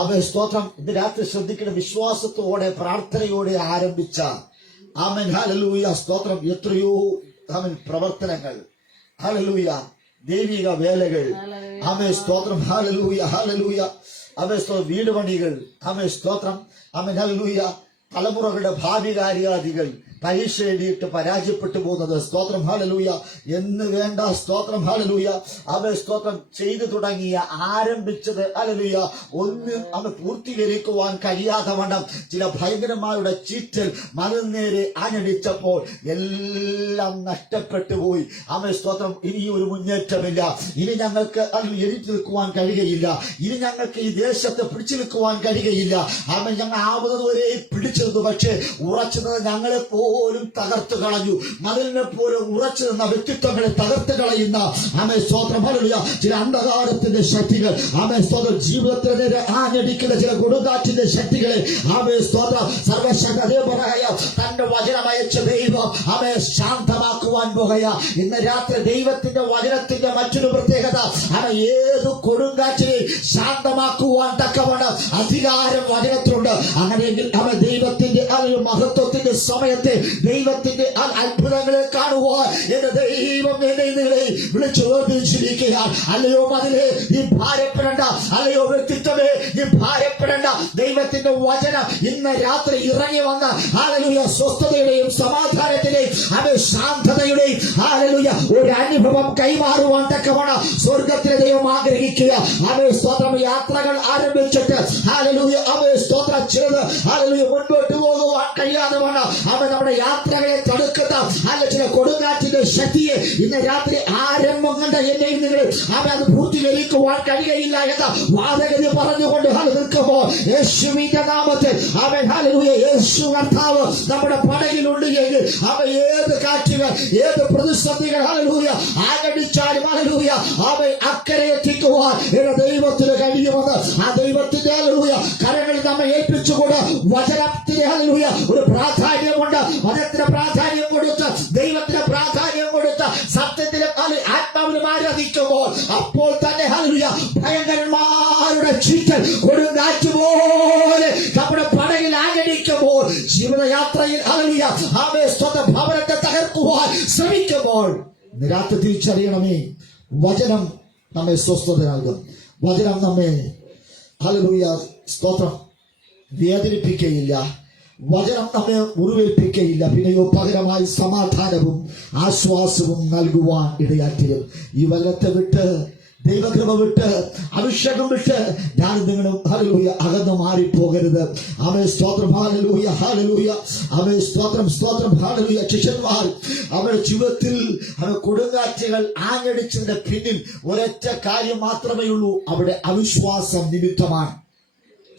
ആമേൻ സ്തോത്രം. ഇന്ന് രാത്രി ശ്രദ്ധിക്കണം, വിശ്വാസത്തോടെ പ്രാർത്ഥനയോടെ ആരംഭിച്ച ആമേൻ ഹല്ലേലൂയ സ്തോത്രം എത്രയോ ആമേൻ പ്രവർത്തനങ്ങൾ, ഹല്ലേലൂയ ദൈവിക വേലകൾ, ആമേൻ സ്തോത്രം ഹല്ലേലൂയ ഹല്ലേലൂയ, ആമേൻ സ്തോത്രം വീട് പണികൾ, ആമേൻ സ്തോത്രം ആമേൻ ഹല്ലേലൂയ, തലമുറകളുടെ ഭാവി കാര്യാദികൾ, പരീക്ഷ എഴുതിയിട്ട് പരാജയപ്പെട്ടു പോകുന്നത് സ്തോത്രം ഹല്ലേലൂയ എന്ന് വേണ്ട സ്തോത്രം ഹല്ലേലൂയ, അവൻ സ്തോത്രം ചെയ്തു തുടങ്ങിയ ആരംഭിച്ചത് ഹല്ലേലൂയ ഒന്നും അവൻ പൂർത്തീകരിക്കുവാൻ കഴിയാതെ വണ്ണം ചില ഭയങ്കരന്മാരുടെ ചീറ്റൽ മതിൽ നേരെ ആഞ്ഞടിച്ചപ്പോൾ എല്ലാം നഷ്ടപ്പെട്ടു പോയി. അവൻ സ്തോത്രം ഇനി ഒരു മുന്നേറ്റമില്ല, ഇനി ഞങ്ങൾക്ക് അതിൽ എഴുതി നിൽക്കുവാൻ കഴിയുകയില്ല, ഇനി ഞങ്ങൾക്ക് ഈ ദേശത്ത് പിടിച്ചു നിൽക്കുവാൻ കഴിയുകയില്ല. അവൻ ഞങ്ങൾ ആവുന്നതുവരെ പിടിച്ചിരുന്നു, പക്ഷേ ഉറച്ചത് ഞങ്ങളെ പോലും തകർത്ത് കളഞ്ഞു. മതിലിനെ പോലും ഉറച്ചു നിന്ന വ്യക്തിത്വങ്ങളെ തകർത്ത് കളയുന്ന ആമേൻ സ്തോത്രം ഹല്ലേലൂയ ചില അന്ധകാരത്തിന്റെ ശക്തികൾ, ആമേൻ സ്തോത്രം ജീവിതത്തിന് നേരെ ആഞ്ഞടിക്കുന്ന ചില കൊടുങ്കാറ്റിന്റെ ശക്തികളെ ആമേൻ സ്തോത്രം സർവശക്തനായ തന്റെ വചനമയച്ച ദൈവം ആമേൻ ശാന്തമാക്കുവാൻ പോകുക. ഇന്ന് രാത്രി ദൈവത്തിന്റെ വചനത്തിന്റെ മറ്റൊരു പ്രത്യേകത, അവൻ ഏത് കൊടുങ്കാറ്റിനെ ശാന്തമാക്കുവാൻ തക്കവണ്ണം അധികാരം വചനത്തിലുണ്ട്. അങ്ങനെയെങ്കിൽ അവൻ ദൈവത്തിന്റെ മഹത്വത്തിന്റെ സമയത്തെ ദൈവത്തിന്റെ അത്ഭുതങ്ങളെ കാണുവാൻ എന്റെ ദൈവം നിങ്ങളെ വിളിച്ചു വേർതിരിച്ചിരിക്കുകയാണ്. അല്ലയോ മതിലേ നീ ഭാരപ്പെടേണ്ട, അല്ലയോ വ്യക്തിത്വമേ നീ ഭാരപ്പെടേണ്ട. ദൈവത്തിന്റെ വചനം ഇന്ന് രാത്രി ഇറങ്ങി വന്ന ഹല്ലേലൂയ സ്വസ്ഥതയുടെയും സമാധാനത്തിന്റെയും അവ ശാന്തതയുടെയും ഹല്ലേലൂയ ഒരു അനുഭവം കൈമാറുവാൻ തക്കവണ്ണം സ്വർഗത്തിലെ ദൈവം ആഗ്രഹിക്കുക. അവയെ സ്തോത്രം യാത്രകൾ ആരംഭിച്ചിട്ട് ഹല്ലേലൂയ അവയെ സ്തോത്രം ചിലത് ഹല്ലേലൂയ മുൻപോട്ട് പോകുവാൻ കഴിയാതെ വണ്ണം അവൻ നമ്മുടെ യാത്രകളെ തടുക്കുന്ന അല്ല ചില കൊടുങ്കാറ്റിന്റെ ശക്തിയെ ഇന്ന് രാത്രി ആരംഭം കണ്ട എന്നെയും നിങ്ങൾ അവൻ അത് പൂർത്തീകരിക്കുവാൻ കഴിയുകയില്ല എന്ന വാദഗതി പറഞ്ഞുകൊണ്ട് നിൽക്കുമ്പോൾ യേശുവിന്റെ നാമത്തിൽ അവൻ ഹല്ലേലൂയ യേശു കർത്താവ് നമ്മുടെ പടകിലുണ്ട് എങ്കിൽ അവൻ ഏത് കാറ്റുകൾ ഏത് പ്രതിസന്ധികൾ ഹല്ലേലൂയ ആകടിച്ചാലും ഹല്ലേലൂയ അവൻ അക്കരെ എത്തിക്കുവാൻ ദൈവത്തിന് കഴിയുമെന്ന് ആ ദൈവത്തിന്റെ ഹല്ലേലൂയ കരങ്ങളിൽ നമ്മെ ഏൽപ്പിച്ചുകൊണ്ട് വചനത്തിന് ഹല്ലേലൂയ ഒരു പ്രാധാന്യമുണ്ട്. വചനത്തിന് പ്രാധാന്യം കൊടുത്ത് ദൈവത്തിന് പ്രാധാന്യം കൊടുത്ത് സത്യത്തിലും ആത്മാവിലും ആരാധിക്കുമ്പോൾ അപ്പോൾ തന്നെ ഹല്ലേലൂയ ഭയങ്കരന്മാരുടെ ചീറ്റൽ കൊടുങ്കാറ്റ് പോലെ നമ്മുടെ പടകിൽ ആഞ്ഞടിക്കുമ്പോൾ ജീവിതയാത്രയിൽ ഹല്ലേലൂയ ആമേൻ സ്വന്തം ഭവനത്തെ തകർക്കുവാൻ ശ്രമിക്കുമ്പോൾ രാത്രി തിരിച്ചറിയണമേ, വചനം നമ്മെ സ്വസ്ഥത നൽകും. വചനം നമ്മെ ഹല്ലേലൂയ സ്തോത്രം വേദനിപ്പിക്കുകയില്ല, വചനം നമ്മെ മുറിവേൽപ്പിക്കുകയില്ല, പിന്നെയോ പകരമായി സമാധാനവും ആശ്വാസവും നൽകുവാൻ ഇടയാറ്റിരും. ഈ വചനത്തെ വിട്ട് ദൈവകൃപ വിട്ട് അഭിഷേകം വിട്ട് ഞാൻ നിങ്ങളും ഹല്ലേലൂയ അകന്നു മാറിപ്പോകരുത്. അവൻ സ്തോത്രം ഹല്ലേലൂയ ഹല്ലേലൂയ അവൻ സ്തോത്രം സ്തോത്രം ഹല്ലേലൂയ. ശിഷ്യന്മാർ അവരുടെ ജീവിതത്തിൽ അവൻ കൊടുങ്കാറ്റുകൾ ആഞ്ഞടിച്ചതിന്റെ പിന്നിൽ ഒരൊറ്റ കാര്യം മാത്രമേ ഉള്ളൂ, അവിടെ അവിശ്വാസം നിമിത്തമാണ്.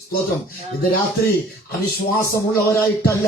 സ്തോത്രം. ഇന്ന് രാത്രി അവിശ്വാസമുള്ളവരായിട്ടല്ല,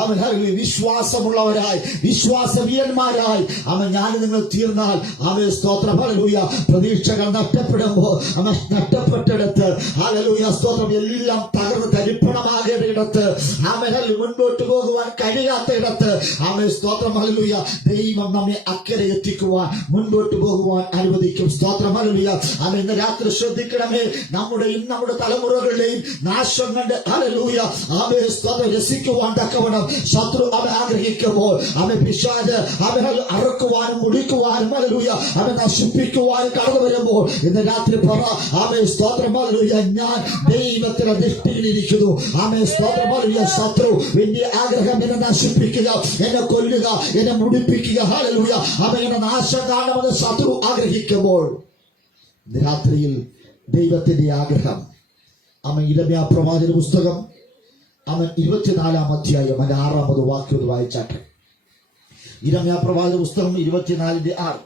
അവൻ വിശ്വാസമുള്ളവരായി, വിശ്വാസവീരന്മാരായി അവൻ ഞാൻ നിങ്ങൾ തീർന്നാൽ അവൻ സ്തോത്രം ഹല്ലേലൂയ. പ്രതീക്ഷകൾ നഷ്ടപ്പെടുമ്പോൾ അവൻ നഷ്ടപ്പെട്ടിടത്ത് ഹല്ലേലൂയ സ്തോത്രം എല്ലാം തകർന്ന് തരിപ്പണമാകേണ്ട ഇടത്ത് അവൻ മുൻപോട്ട് പോകുവാൻ കഴിയാത്ത ഇടത്ത് അവൻ സ്തോത്രം ഹല്ലേലൂയ ദൈവം നമ്മെ അക്കരെ എത്തിക്കുവാൻ മുൻപോട്ട് പോകുവാൻ അനുവദിക്കും. സ്തോത്രം ഹല്ലേലൂയ. അവൻ ഇന്ന് രാത്രി ശ്രദ്ധിക്കണമേ, നമ്മുടെയും നമ്മുടെ തലമുറകളുടെയും നാശം കണ്ട് ഹല്ലേലൂയ അവൻ സ്തോത്രം രസിക്കുവാൻ തക്കവണ്ണം ശത്രു അവൻ ആഗ്രഹിക്കുമ്പോൾ അവൻ പിശാച് അവൻ അറുക്കുവാനും മുടിക്കുവാനും ഹല്ലേലൂയ അവൻ നശിപ്പിക്കുവാനും കടന്നു വരുമ്പോൾ ഇന്ന് രാത്രി പറ അവൻ സ്തോത്രം ഹല്ലേലൂയ ഞാൻ ദൈവത്തിന്റെ ദൃഷ്ടിയിലിരിക്കുന്നു. അവൻ സ്തോത്രം ഹല്ലേലൂയ ശത്രു വലിയ ആഗ്രഹം എന്നെ നശിപ്പിക്കുക, എന്നെ കൊല്ലുക, എന്നെ മുടിപ്പിക്കുക ഹല്ലേലൂയ അവൻ എന്നെ നാശം കാണുമെന്ന് ശത്രു ആഗ്രഹിക്കുമ്പോൾ ഇന്ന് രാത്രിയിൽ ദൈവത്തിന്റെ ആഗ്രഹം അവൻ ഇരമ്യാ പ്രവാചക പുസ്തകം അവൻ 24-ാം അധ്യായം 6-ാമത് വാക്യം വായിച്ചാട്ടെ. ഇരമ്യാ പ്രവാചക പുസ്തകം 24:6.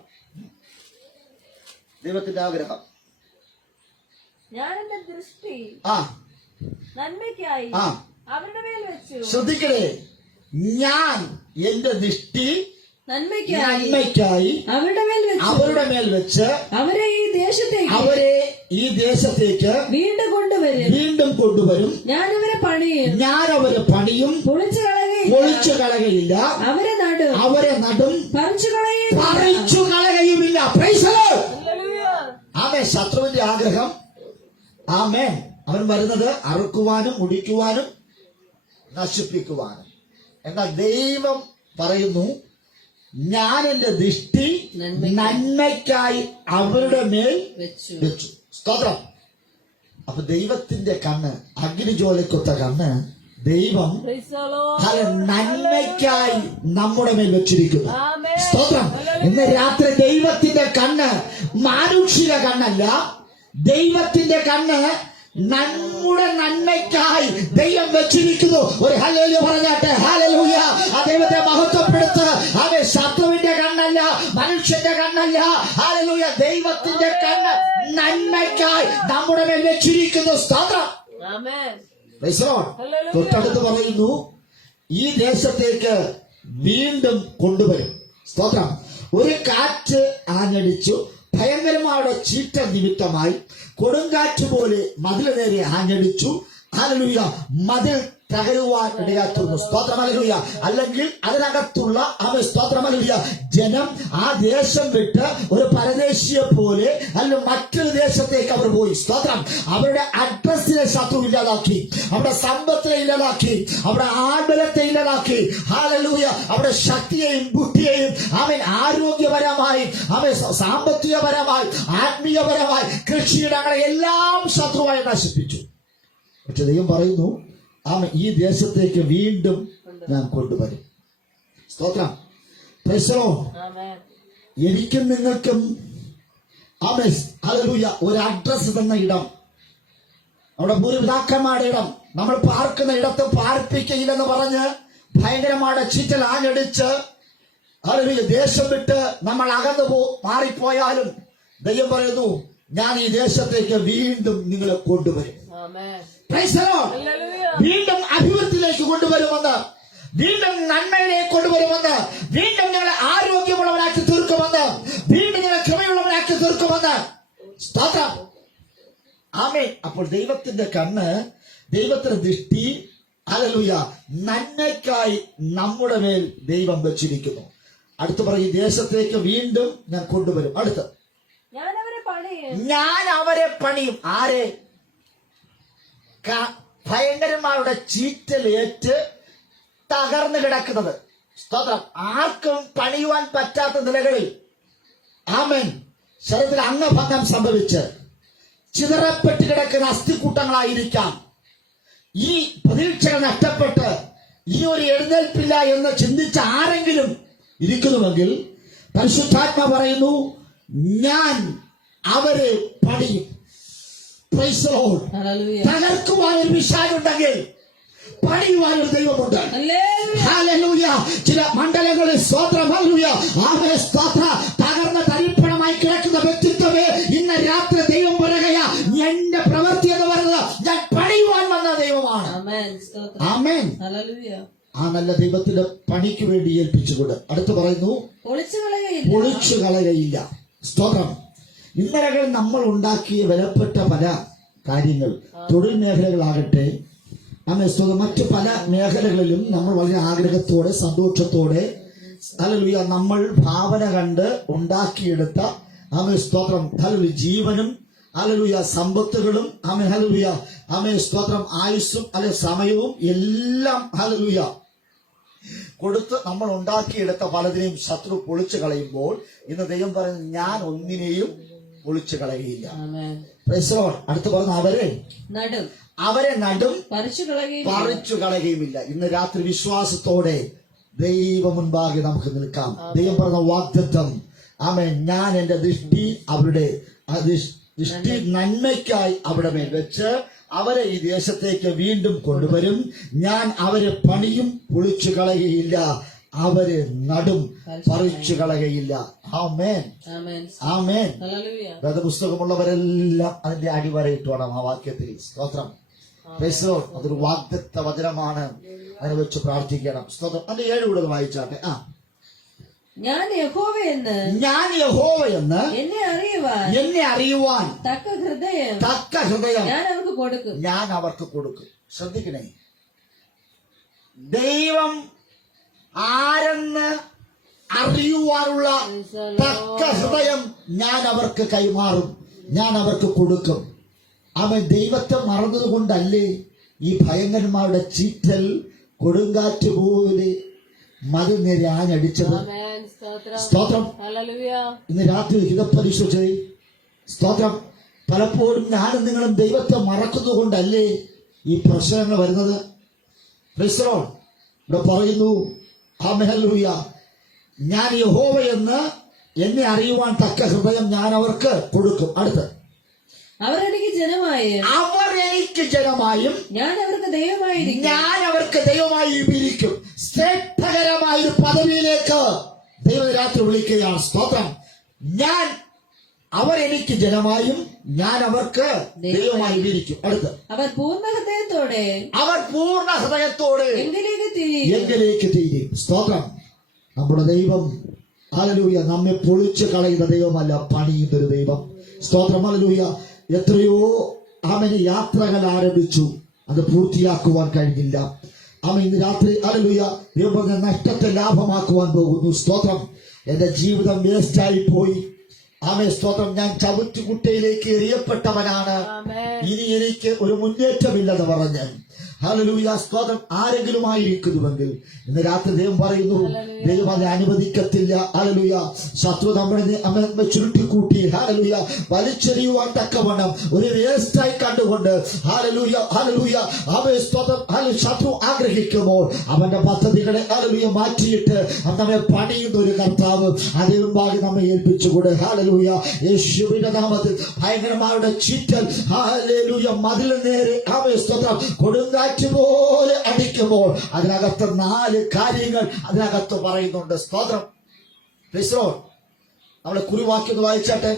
ദൈവത്തിന്റെ ആഗ്രഹം ഞാൻ എന്റെ ദൃഷ്ടി ആ നന്മയ്ക്കായി ആ അവരുടെ മേൽ വെച്ചു. ശ്രദ്ധിക്കണേ, ഞാൻ എന്റെ ദൃഷ്ടി നന്മയ്ക്കായി നന്മയ്ക്കായി അവരുടെ മേൽ വെച്ച് അവരെ ഈ ദേശത്തേക്ക് വീണ്ടും കൊണ്ടുവരും. ഞാൻ അവരെ പണിയും പൊളിച്ചു കളകയില്ല, അവരെ നടും പറിച്ചു കളയുമില്ല. Praise the Lord. ആമേൻ. ശത്രുവിന്റെ ആഗ്രഹം ആമേൻ അവൻ വരുന്നത് അറുക്കുവാനും മുടിക്കുവാനും നശിപ്പിക്കുവാനും. എന്നാൽ ദൈവം പറയുന്നു ഞാൻ എന്റെ ദൃഷ്ടി നന്മയ്ക്കായി അവരുടെ മേൽ വെച്ചു. സ്തോത്രം. അപ്പൊ ദൈവത്തിന്റെ കണ്ണ് അഗ്നിജ്വാലക്കൊത്ത കണ്ണ് ദൈവം നന്മയ്ക്കായി നമ്മുടെ മേൽ വെച്ചിരിക്കുന്നു. സ്തോത്രം. ഇന്ന് രാത്രി ദൈവത്തിന്റെ കണ്ണ് മാനുഷിക കണ്ണല്ല, ദൈവത്തിന്റെ കണ്ണ് നമ്മുടെ നന്മയ്ക്കായി ദൈവം വെച്ചിരിക്കുന്നു. ഒരു ഹല്ലേലൂയ പറഞ്ഞാട്ടെ. ഹല്ലേലൂയ. ആ ദൈവത്തെ മഹത്വപ്പെടുത്ത്. അവൻ ശത്രുവിന്റെ കണ്ണല്ല, മനുഷ്യന്റെ കണ്ണല്ല. ഹല്ലേലൂയ. ദൈവത്തിന്റെ കണ്ണ് നന്മയ്ക്കായി നമ്മുടെ മേൽ വെച്ചിരിക്കുന്നു. സ്തോത്രം. Price the Lord. തൊട്ടടുത്ത് പറയുന്നു ഈ ദേശത്തേക്ക് വീണ്ടും കൊണ്ടുവരും. സ്തോത്രം. ഒരു കാറ്റ് ആഞ്ഞടിച്ചു, ഭയങ്കരമായ ചീറ്റ നിമിത്തമായി കൊടുങ്കാറ്റ് പോലെ മതിൽ നേരെ ആഞ്ഞടിച്ചു. ഹല്ലേലൂയ. മതിൽ തകരുവാൻ ഇടയാക്കുന്നു. സ്തോത്രം. ഹല്ലേലൂയ. അല്ലെങ്കിൽ അതിനകത്തുള്ള അവൻ സ്തോത്രം ഹല്ലേലൂയ ജനം ആ ദേശം വിട്ട് ഒരു പരദേശിയെ പോലെ അല്ല മറ്റൊരു ദേശത്തേക്ക് അവർ പോയി. സ്തോത്രം. അവരുടെ അഡ്രസ്സിനെ ശത്രു ഇല്ലാതാക്കി, അവരുടെ സമ്പത്തിനെ ഇല്ലാതാക്കി, അവരുടെ ആഡംബരത്തെ ഇല്ലാതാക്കി. ഹല്ലേലൂയ. അവരുടെ ശക്തിയെയും ബുദ്ധിയെയും അവൻ ആരോഗ്യപരമായി, അവൻ സാമ്പത്തികപരമായി, ആത്മീയപരമായി, കൃഷിയിടങ്ങളെ എല്ലാം ശത്രുവായി നശിപ്പിച്ചു. പക്ഷെ ദൈവം പറയുന്നു അവൻ ഈ ദേശത്തേക്ക് വീണ്ടും ഞാൻ കൊണ്ടുവരും. സ്തോത്രം. Price the Lord. എനിക്കും നിങ്ങൾക്കും അവൻ ഹല്ലേലൂയ ഒരു അഡ്രസ് തന്ന ഇടം, നമ്മുടെ പൂർവ്വപിതാക്കന്മാരുടെ ഇടം, നമ്മൾ പാർക്കുന്ന ഇടത്ത് പാർപ്പിക്കയില്ലെന്ന് പറഞ്ഞ് ഭയങ്കരമായ ചീറ്റൽ ആഞ്ഞടിച്ച് ഹല്ലേലൂയ ദേശം വിട്ട് നമ്മൾ അകന്നു മാറിപ്പോയാലും ദൈവം പറയുന്നു ഞാൻ ഈ ദേശത്തേക്ക് വീണ്ടും നിങ്ങളെ കൊണ്ടുവരും. Price the Lord. വീണ്ടും അഭിവൃദ്ധിയിലേക്ക് കൊണ്ടുവരുമെന്ന്, വീണ്ടും നന്മയിലേക്ക് കൊണ്ടുവരുമെന്ന്, വീണ്ടും നിങ്ങളെ ആരോഗ്യമുള്ളവരാക്കി തീർക്കുമെന്ന്, വീണ്ടും നിങ്ങളെ ക്ഷമയുള്ളവരാക്കി തീർക്കുമെന്ന്. സ്തോത്രം. ആമേൻ. അപ്പോൾ ദൈവത്തിന്റെ കണ്ണ്, ദൈവത്തിന്റെ ദൃഷ്ടി ഹല്ലേലൂയ നന്മയ്ക്കായി നമ്മുടെ മേൽ ദൈവം വെച്ചിരിക്കുന്നു. അടുത്ത് പറയും ദേശത്തേക്ക് വീണ്ടും ഞാൻ കൊണ്ടുവരും. അടുത്ത് ഞാൻ അവരെ പണിയും. ആരെ? ഭയങ്കരന്മാരുടെ ചീറ്റലേറ്റ് തകർന്നു കിടക്കുന്നത്. സ്തോത്രം. ആർക്കും പണിയുവാൻ പറ്റാത്ത നിലകളിൽ ആമേൻ ശരീരത്തിൽ അംഗഭംഗം സംഭവിച്ച് ചിതറപ്പെട്ട് കിടക്കുന്ന അസ്ഥിക്കൂട്ടങ്ങളായിരിക്കാം. ഈ പ്രതീക്ഷകൾ നഷ്ടപ്പെട്ട് ഈ ഒരു എഴുന്നേൽപ്പില്ല എന്ന് ചിന്തിച്ച ആരെങ്കിലും ഇരിക്കുന്നുവെങ്കിൽ പരിശുദ്ധാത്മ പറയുന്നു ഞാൻ അവരെ പണിയും. Praise the Lord. തകർക്കുവാൻ ഒരു വിശാലുണ്ടെങ്കിൽ പണിയുവാൻ ഒരു ദൈവമുണ്ട്. ഹല്ലേലൂയ. ചില മണ്ഡലങ്ങളിൽ സ്തോത്രം. ഹല്ലേലൂയ. ആമേൻ. സ്തോത്രം. തകർന്ന തരിപ്പണമായി കിടക്കുന്ന വ്യക്തിത്വമേ ഇന്ന് രാത്രി ദൈവം പറയുകയാ എന്റെ പ്രവൃത്തി എന്ന് പറയുന്നത് ഞാൻ പണിയുവാൻ നല്ല ദൈവത്തിന്റെ പണിക്ക് വേണ്ടി ഏൽപ്പിച്ചുകൊണ്ട് അടുത്ത് പറയുന്നു ഒളിച്ചു കളയുകയില്ല. പൊളിച്ചു കളയുകയില്ല. സ്തോത്രം. ഇന്നലകൾ നമ്മൾ ഉണ്ടാക്കിയ വിലപ്പെട്ട പല കാര്യങ്ങൾ, തൊഴിൽ മേഖലകളാകട്ടെ, അങ്ങനെ സ്തോത്രം മറ്റു പല മേഖലകളിലും നമ്മൾ വളരെ ആഗ്രഹത്തോടെ സന്തോഷത്തോടെ ഹല്ലേലൂയ നമ്മൾ ഭാവന കണ്ട് ഉണ്ടാക്കിയെടുത്ത ആമേ സ്തോത്രം ഹല്ലേലൂയ ജീവനും ഹല്ലേലൂയ സമ്പത്തുകളും ആമേ ഹല്ലേലൂയ ആമേ സ്തോത്രം ആയുസ്സും അല്ലെ സമയവും എല്ലാം ഹല്ലേലൂയ കൊടുത്ത് നമ്മൾ ഉണ്ടാക്കിയെടുത്ത പലതിനെയും ശത്രു പൊളിച്ചു കളയുമ്പോൾ ഇന്ന് ദൈവം പറയുന്നത് ഞാൻ ഒന്നിനെയും പൊളിച്ചു കളയുകയില്ല. Praise the Lord. അടുത്ത് പറഞ്ഞ അവരെ നടും പറിച്ചു കളയുകയുമില്ല. ഇന്ന് രാത്രി വിശ്വാസത്തോടെ ദൈവ മുൻപാകെ നമുക്ക് നിൽക്കാം. ദൈവം പറഞ്ഞ വാഗ്ദത്തം ആമേൻ. ഞാൻ എന്റെ ദൃഷ്ടി അവരുടെ ദൃഷ്ടി നന്മയ്ക്കായി അവിടെ മേൽ വെച്ച് അവരെ ഈ ദേശത്തേക്ക് വീണ്ടും കൊണ്ടുവരും. ഞാൻ അവരെ പണിയും പൊളിച്ചു കളയുകയില്ല, അവരെ നടും പറിച്ചു കളയുകയില്ല. ആമേൻ, ആമേൻ. വേദപുസ്തകമുള്ളവരെല്ലാം അതിന്റെ അടിവരയിട്ട് വേണം ആ വാക്യത്തിൽ. സ്തോത്രം. Praise the Lord. അതൊരു വാഗ്ദത്ത വചനമാണ്. അതിനെ വെച്ച് പ്രാർത്ഥിക്കണം. സ്തോത്രം. അതിന്റെ 7 കൂടെ വായിച്ചാട്ടെ. ഞാൻ യഹോവയെന്ന് എന്നെ അറിയുവാൻ തക്ക ഹൃദയം ഞാൻ അവർക്ക് കൊടുക്കും. ശ്രദ്ധിക്കണേ, ദൈവം ആരെന്ന് അറിയുവാനുള്ള തക്ക ഹൃദയം ഞാൻ അവർക്ക് കൈമാറും, ഞാൻ അവർക്ക് കൊടുക്കും. അവൻ ദൈവത്തെ മറന്നതുകൊണ്ടല്ലേ ഈ ഭയങ്കരന്മാരുടെ ചീറ്റൽ കൊടുങ്കാറ്റ് പോലെ മതിൽ നേരെ ആഞ്ഞടിച്ചത്. സ്തോത്രം. ഇന്ന് രാത്രി ഹിതപരിശോധന. സ്തോത്രം. പലപ്പോഴും ഞാനും നിങ്ങളും ദൈവത്തെ മറക്കുന്നതുകൊണ്ടല്ലേ ഈ പ്രശ്നങ്ങൾ വരുന്നത്. Praise the Lord. ഇവിടെ പറയുന്നു ഹല്ലേലൂയ, ഞാൻ യഹോവയെന്ന് എന്നെ അറിയുവാൻ തക്ക ഹൃദയം ഞാൻ അവർക്ക് കൊടുക്കും. അടുത്ത് അവർ എനിക്ക് ജനമായും ഞാൻ അവർക്ക് ദൈവമായി ഇരിക്കും. ശ്രേഷ്ഠകരമായ ഒരു പദവിയിലേക്ക് ദൈവം രാത്രി വിളിക്കുകയാണ്. സ്തോത്രം. അവരെനിക്ക് ജനമായും ഞാൻ അവർക്ക് ദൈവമായി ഇരിക്കും. അടുത്ത് അവർ പൂർണ്ണ ഹൃദയത്തോടെ എങ്കിലേക്ക് തീരും. സ്തോത്രം. നമ്മുടെ ദൈവം ഹല്ലേലൂയ നമ്മെ പൊളിച്ചു കളയുന്ന ദൈവമല്ല, പണിയുന്നൊരു ദൈവം. സ്തോത്രം. ഹല്ലേലൂയ. എത്രയോ അവന് യാത്രകൾ ആരംഭിച്ചു, അത് പൂർത്തിയാക്കുവാൻ കഴിഞ്ഞില്ല. അവൻ ഇന്ന് രാത്രി ഹല്ലേലൂയ ദൈവം പറഞ്ഞ നഷ്ടത്തെ ലാഭമാക്കുവാൻ പോകുന്നു. സ്തോത്രം. എന്റെ ജീവിതം വേസ്റ്റായി പോയി. ആമേ സ്തോത്രം. ഞാൻ ചവിറ്റുകുട്ടയിലേക്ക് എറിയപ്പെട്ടവനാണ്, ഇനി എനിക്ക് ഒരു മുന്നേറ്റമില്ലെന്ന് പറഞ്ഞ് ഹല്ലേലൂയ സ്തോത്രം ആരെങ്കിലും ആയിരിക്കുന്നുവെങ്കിൽ ഇന്ന് രാത്രി ദൈവം പറയുന്നു, ദൈവം അതിനെ അനുവദിക്കത്തില്ല. ഹല്ലേലൂയ. ശത്രു നമ്മളെ ചുരുട്ടിക്കൂട്ടി ഹല്ലേലൂയ വലിച്ചെറിയുവാൻ തക്കവണ്ണം ഒരു വേസ്റ്റായി കണ്ടുകൊണ്ട് ഹല്ലേലൂയ ഹല്ലേലൂയ അവൻ സ്തോത്രം ശത്രു ആഗ്രഹിക്കുമ്പോൾ അവന്റെ പദ്ധതികളെ ഹല്ലേലൂയ മാറ്റിയിട്ട് നമ്മെ പണിയുന്ന ഒരു കർത്താവ് അതിന് മുമ്പാകെ നമ്മെ ഏൽപ്പിച്ചുകൊണ്ട് ഹല്ലേലൂയ യേശുവിന്റെ നാമത്തിൽ ഭയങ്കരമാരുടെ ചീറ്റൽ ഹല്ലേലൂയ മതിലിന് നേരെ അവൻ സ്തോത്രം കൊടുങ്കാറ്റ് പോലെ അടിക്കുമ്പോൾ അതിനകത്ത് 4 കാര്യങ്ങൾ അതിനകത്ത് പറയുന്നുണ്ട്. സ്തോത്രം. നമ്മളെ കുറിവാക്യം വായിച്ചാട്ടെ.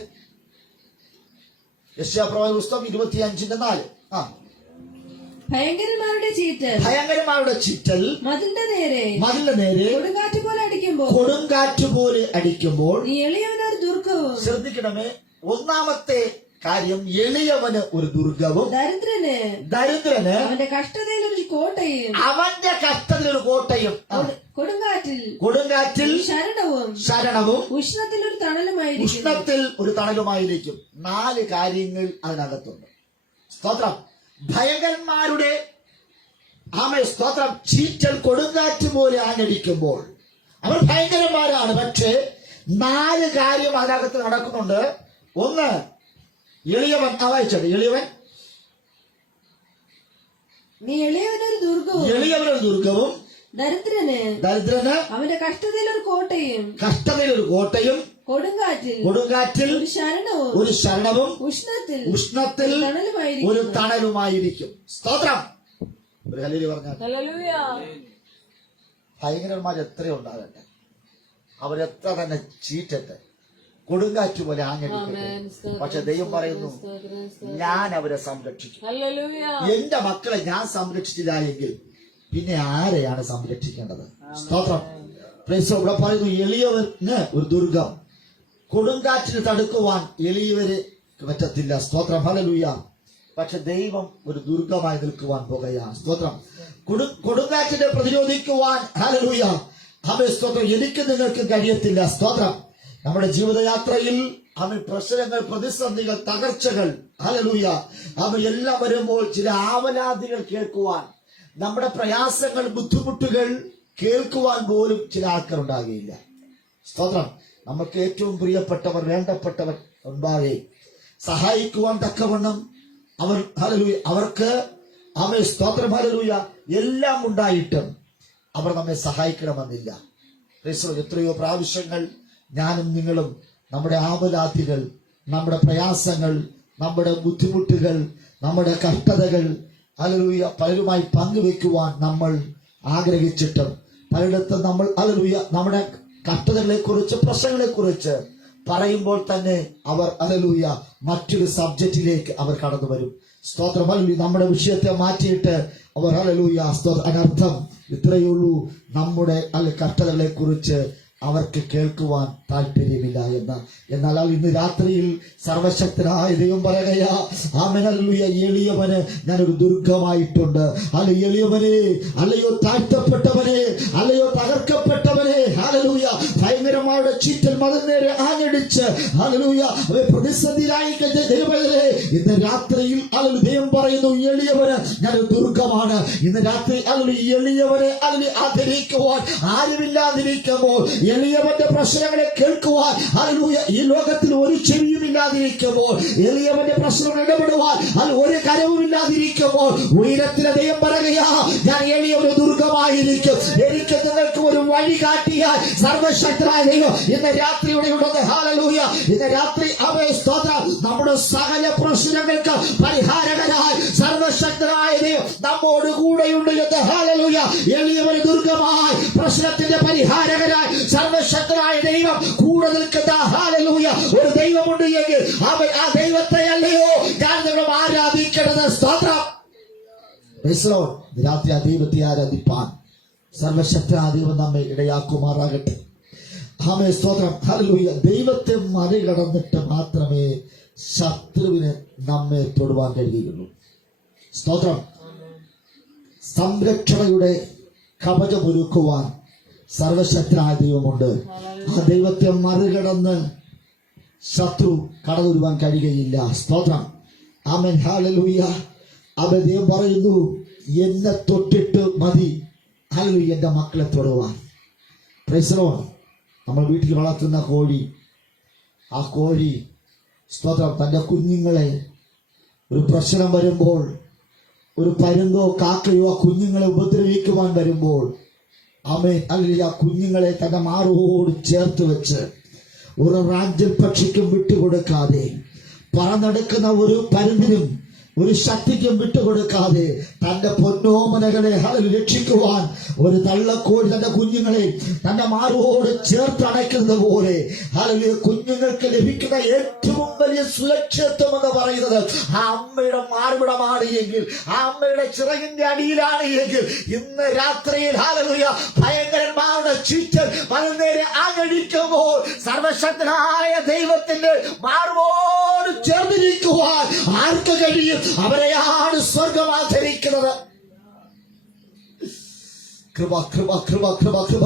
യെശയ്യാപ്രവാചക പുസ്തകം 25:4. ഭയങ്കരന്മാരുടെ ചീറ്റൽ മതിലിന്റെ നേരെ കൊടുങ്കാറ്റ് പോലെ അടിക്കുമ്പോൾ നീ എളിയവനൊരു ദുർഗവും. ശ്രദ്ധിക്കണമേ, ഒന്നാമത്തെ കാര്യം എളിയവന് ഒരു ദുർഗവും, ദരിദ്രന് അവന്റെ കഷ്ടതയിൽ ഒരു കോട്ടയും, കൊടുങ്കാറ്റിൽ ശരണവും ഉഷ്ണത്തിൽ ഒരു തണലുമായിരിക്കും. 4 കാര്യങ്ങൾ അതിനകത്തുണ്ട്. സ്തോത്രം. ഭയങ്കരന്മാരുടെ സ്തോത്രം ചീറ്റൽ കൊടുങ്കാറ്റ് പോലെ ആഞ്ഞടിക്കുമ്പോൾ അവർ ഭയങ്കരന്മാരാണ്. പക്ഷേ 4 കാര്യം അതിനകത്ത് നടക്കുന്നുണ്ട്. ഒന്ന്, എളിയവൻ. വായിച്ചത് എളിയവനൊരു ദുർഗവും, ദരിദ്രന് അവന്റെ കഷ്ടതയിൽ ഒരു കോട്ടയും, കൊടുങ്കാറ്റിൽ ഒരു ശരണവും, ഉഷ്ണത്തിൽ ഒരു തണലുമായിരിക്കും. സ്തോത്രം. ഒരു ഹല്ലേലൂയ പറഞ്ഞാൽ ഭയങ്കരന്മാർ എത്രയുണ്ടാകട്ടെ, അവരെത്ര തന്നെ ചീറ്റട്ടെ, കൊടുങ്കാറ്റ് പോലെ ആഞ്ഞടിക്കട്ടെ, പക്ഷെ ദൈവം പറയുന്നു ഞാൻ അവരെ സംരക്ഷിക്കും. എന്റെ മക്കളെ ഞാൻ സംരക്ഷിച്ചില്ല എങ്കിൽ പിന്നെ ആരെയാണ് സംരക്ഷിക്കേണ്ടത്? സ്തോത്രം. Price the Lord. ഇവിടെ പറയുന്നു എളിയവന് ഒരു ദുർഗം, കൊടുങ്കാറ്റിന് തടുക്കുവാൻ എളിയവര് പറ്റത്തില്ല. സ്തോത്രം. ഹല്ലേലൂയ. പക്ഷെ ദൈവം ഒരു ദുർഗമായി നിൽക്കുവാൻ പോകുകയാണ്. സ്തോത്രം. കൊടുങ്കാറ്റിനെ പ്രതിരോധിക്കുവാൻ ഹല്ലേലൂയ അവൻ സ്തോത്രം എനിക്ക് നിങ്ങൾക്ക് കഴിയത്തില്ല. സ്തോത്രം. നമ്മുടെ ജീവിതയാത്രയിൽ അവൻ പ്രശ്നങ്ങൾ, പ്രതിസന്ധികൾ, തകർച്ചകൾ ഹല്ലേലൂയ അവൻ എല്ലാം വരുമ്പോൾ ചില ആവലാതികൾ കേൾക്കുവാൻ, നമ്മുടെ പ്രയാസങ്ങൾ, ബുദ്ധിമുട്ടുകൾ കേൾക്കുവാൻ പോലും ചില ആൾക്കാർ ഉണ്ടാകുകയില്ല. സ്തോത്രം. നമുക്ക് ഏറ്റവും പ്രിയപ്പെട്ടവർ, വേണ്ടപ്പെട്ടവർ ഉണ്ടാകെ സഹായിക്കുവാൻ തക്കവണ്ണം അവർ ഹല്ലേലൂയ അവർക്ക് അവൻ സ്തോത്രം ഹല്ലേലൂയ എല്ലാം ഉണ്ടായിട്ടും അവർ നമ്മെ സഹായിക്കണമെന്നില്ല. എത്രയോ പ്രാവശ്യങ്ങൾ ഞാനും നിങ്ങളും നമ്മുടെ ആവലാതികൾ, നമ്മുടെ പ്രയാസങ്ങൾ, നമ്മുടെ ബുദ്ധിമുട്ടുകൾ, നമ്മുടെ കഷ്ടതകൾ ഹല്ലേലൂയ പലരുമായി പങ്കുവെക്കുവാൻ നമ്മൾ ആഗ്രഹിച്ചിട്ടും പലയിടത്തും നമ്മൾ ഹല്ലേലൂയ നമ്മുടെ കഷ്ടതകളെ കുറിച്ച്, പ്രശ്നങ്ങളെ കുറിച്ച് പറയുമ്പോൾ തന്നെ അവർ ഹല്ലേലൂയ മറ്റൊരു സബ്ജക്റ്റിലേക്ക് അവർ കടന്നു വരും. സ്തോത്രം. ഹല്ലേലൂയ നമ്മുടെ വിഷയത്തെ മാറ്റിയിട്ട് അവർ ഹല്ലേലൂയ അതിനർത്ഥം ഇത്രയേ ഉള്ളൂ, നമ്മുടെ കഷ്ടതകളെ കുറിച്ച് അവർക്ക് കേൾക്കുവാൻ താല്പര്യമില്ല എന്ന്. എന്നാൽ ഇന്ന് രാത്രിയിൽ സർവശക്തനായ ദൈവം പറയുകയാ, ആമേൻ ഹല്ലേലൂയ, എളിയവന് ഞാനൊരു ദുർഗമായിട്ടുണ്ട്. അല്ല എളിയവനെ, അല്ലയോ താഴ്ത്തപ്പെട്ടവനെ, അല്ലയോ തകർക്കപ്പെട്ടവനെ ഹല്ലേലൂയ ഭയങ്കരമായ ചീറ്റൽ മതിൽ നേരെ ആഞ്ഞടിച്ച് ഹല്ലേലൂയ പ്രതിസന്ധിയിലായി ദൈവമേ ഇന്ന് രാത്രിയിൽ ഹല്ലേലൂയ ദൈവം പറയുന്നു എളിയവന് ഞാനൊരു ദുർഗമാണ്. ഇന്ന് രാത്രി ഹല്ലേലൂയ എളിയവനെ ഹല്ലേലൂയ ആദരിക്കുവാൻ ആരുമില്ലാതിരിക്കുമ്പോൾ, എളിയവന്റെ പ്രശ്നങ്ങളെ കേൾക്കുവാൻ ഹല്ലേലൂയ ഈ ലോകത്തിൽ ഒരു ചെവിയും ഇല്ലാതിരിക്കുമ്പോൾ, എളിയവന്റെ പ്രശ്നങ്ങൾ ഇടപെടുവാൻ അത് ഒരു കരവും ഇല്ലാതിരിക്കുമ്പോൾ, ഉയരത്തിലെ ദൈവം പറയുകയാ, ഞാൻ എളിയവന് ദുർഗമായിരിക്കും, എനിക്ക് നിങ്ങൾക്ക് ഒരു വഴി കാട്ടിയാൽ സർവശക്തനായ ദൈവം ഇന്ന് രാത്രി ഇവിടെ ഉണ്ടെന്ന്. ഹല്ലേലൂയ. ഇന്ന് രാത്രി അവയെ സ്തോത്രം നമ്മുടെ സകല പ്രശ്നങ്ങൾക്ക് പരിഹാരകരായി സർവശക്തനായ ദൈവം നമ്മോട് കൂടെയുണ്ട് എന്ന്. ഹല്ലേലൂയ. എളിയവന് ദുർഗമായി പ്രശ്നത്തിന്റെ പരിഹാരകരായി സർവശക്തനായ ദൈവം കൂടെ നിൽക്കുന്ന ഹല്ലേലൂയ ഒരു ദൈവമുണ്ട് എങ്കിൽ അവൻ ആ ദൈവത്തെ അല്ലയോ ഞാൻ നിങ്ങൾ ആരാധിക്കേണ്ടത്. സ്തോത്രം. രാത്രി ആ ദൈവത്തെ ആരാധിപ്പാൻ സർവശക്തനായ ദൈവം നമ്മെ ഇടയാക്കുമാറാകട്ടെ. ആമേൻ. സ്തോത്രം. ഹല്ലേലൂയ. ദൈവത്തെ മറികടന്നിട്ട് മാത്രമേ ശത്രുവിന് നമ്മെ തൊടുവാൻ കഴിയുകയുള്ളൂ. സ്തോത്രം. സംരക്ഷണയുടെ കവചമൊരുക്കുവാൻ സർവശക്തനായ ദൈവമുണ്ട്. ആ ദൈവത്തെ മറികടന്ന് ശത്രു കടന്നുവരുവാൻ കഴിയുകയില്ല. സ്തോത്രം. ആമേൻ. ഹല്ലേലൂയ. അവൻ ദൈവം പറയുന്നു എന്നെ തൊട്ടിട്ട് മതി ഹല്ലേലൂയ എന്റെ മക്കളെ തൊടുവാൻ. Price the Lord. നമ്മൾ വീട്ടിൽ വളർത്തുന്ന കോഴി, ആ കോഴി സ്തോത്രം തന്റെ കുഞ്ഞുങ്ങളെ ഒരു പ്രശ്നം വരുമ്പോൾ, ഒരു പരുന്തോ കാക്കയോ ആ കുഞ്ഞുങ്ങളെ ഉപദ്രവിക്കുവാൻ വരുമ്പോൾ ആമേൻ ഹല്ലേലൂയ ആ കുഞ്ഞുങ്ങളെ തന്റെ മാറോട് ചേർത്ത് വെച്ച് ഒരു റാഞ്ചൽ പക്ഷിക്കും വിട്ടുകൊടുക്കാതെ, പറന്നെടുക്കുന്ന ഒരു പരുന്തിനും ഒരു ശക്തിക്കും വിട്ടുകൊടുക്കാതെ തന്റെ പൊന്നോമനകളെ രക്ഷിക്കുവാൻ ഒരു തള്ളക്കോഴി തന്റെ കുഞ്ഞുങ്ങളെ തന്റെ മാറോട് ചേർത്തണയ്ക്കുന്നത് പോലെ ഹല്ലേലൂയ കുഞ്ഞുങ്ങൾക്ക് ലഭിക്കുന്ന ഏറ്റവും വലിയ സുരക്ഷിതത്വം എന്ന് പറയുന്നത് ആ അമ്മയുടെ മാർവിടമാണ് എങ്കിൽ, ആ അമ്മയുടെ ചിറകിന്റെ അടിയിലാണ് എങ്കിൽ, ഇന്ന് രാത്രിയിൽ ഹല്ലേലൂയ ഭയങ്കരന്മാരുടെ ചീറ്റൽ പലനേരെ ആഞ്ഞടിക്കുമ്പോൾ സർവശക്തനായ ദൈവത്തിന്റെ മാർവോട് ചേർന്നിരിക്കുവാൻ ആർക്ക് കഴിയും? അവരെയാണ് സ്വർഗം ആദരിക്കുന്നത്. കൃപ കൃപ കൃപ കൃപ കൃപ.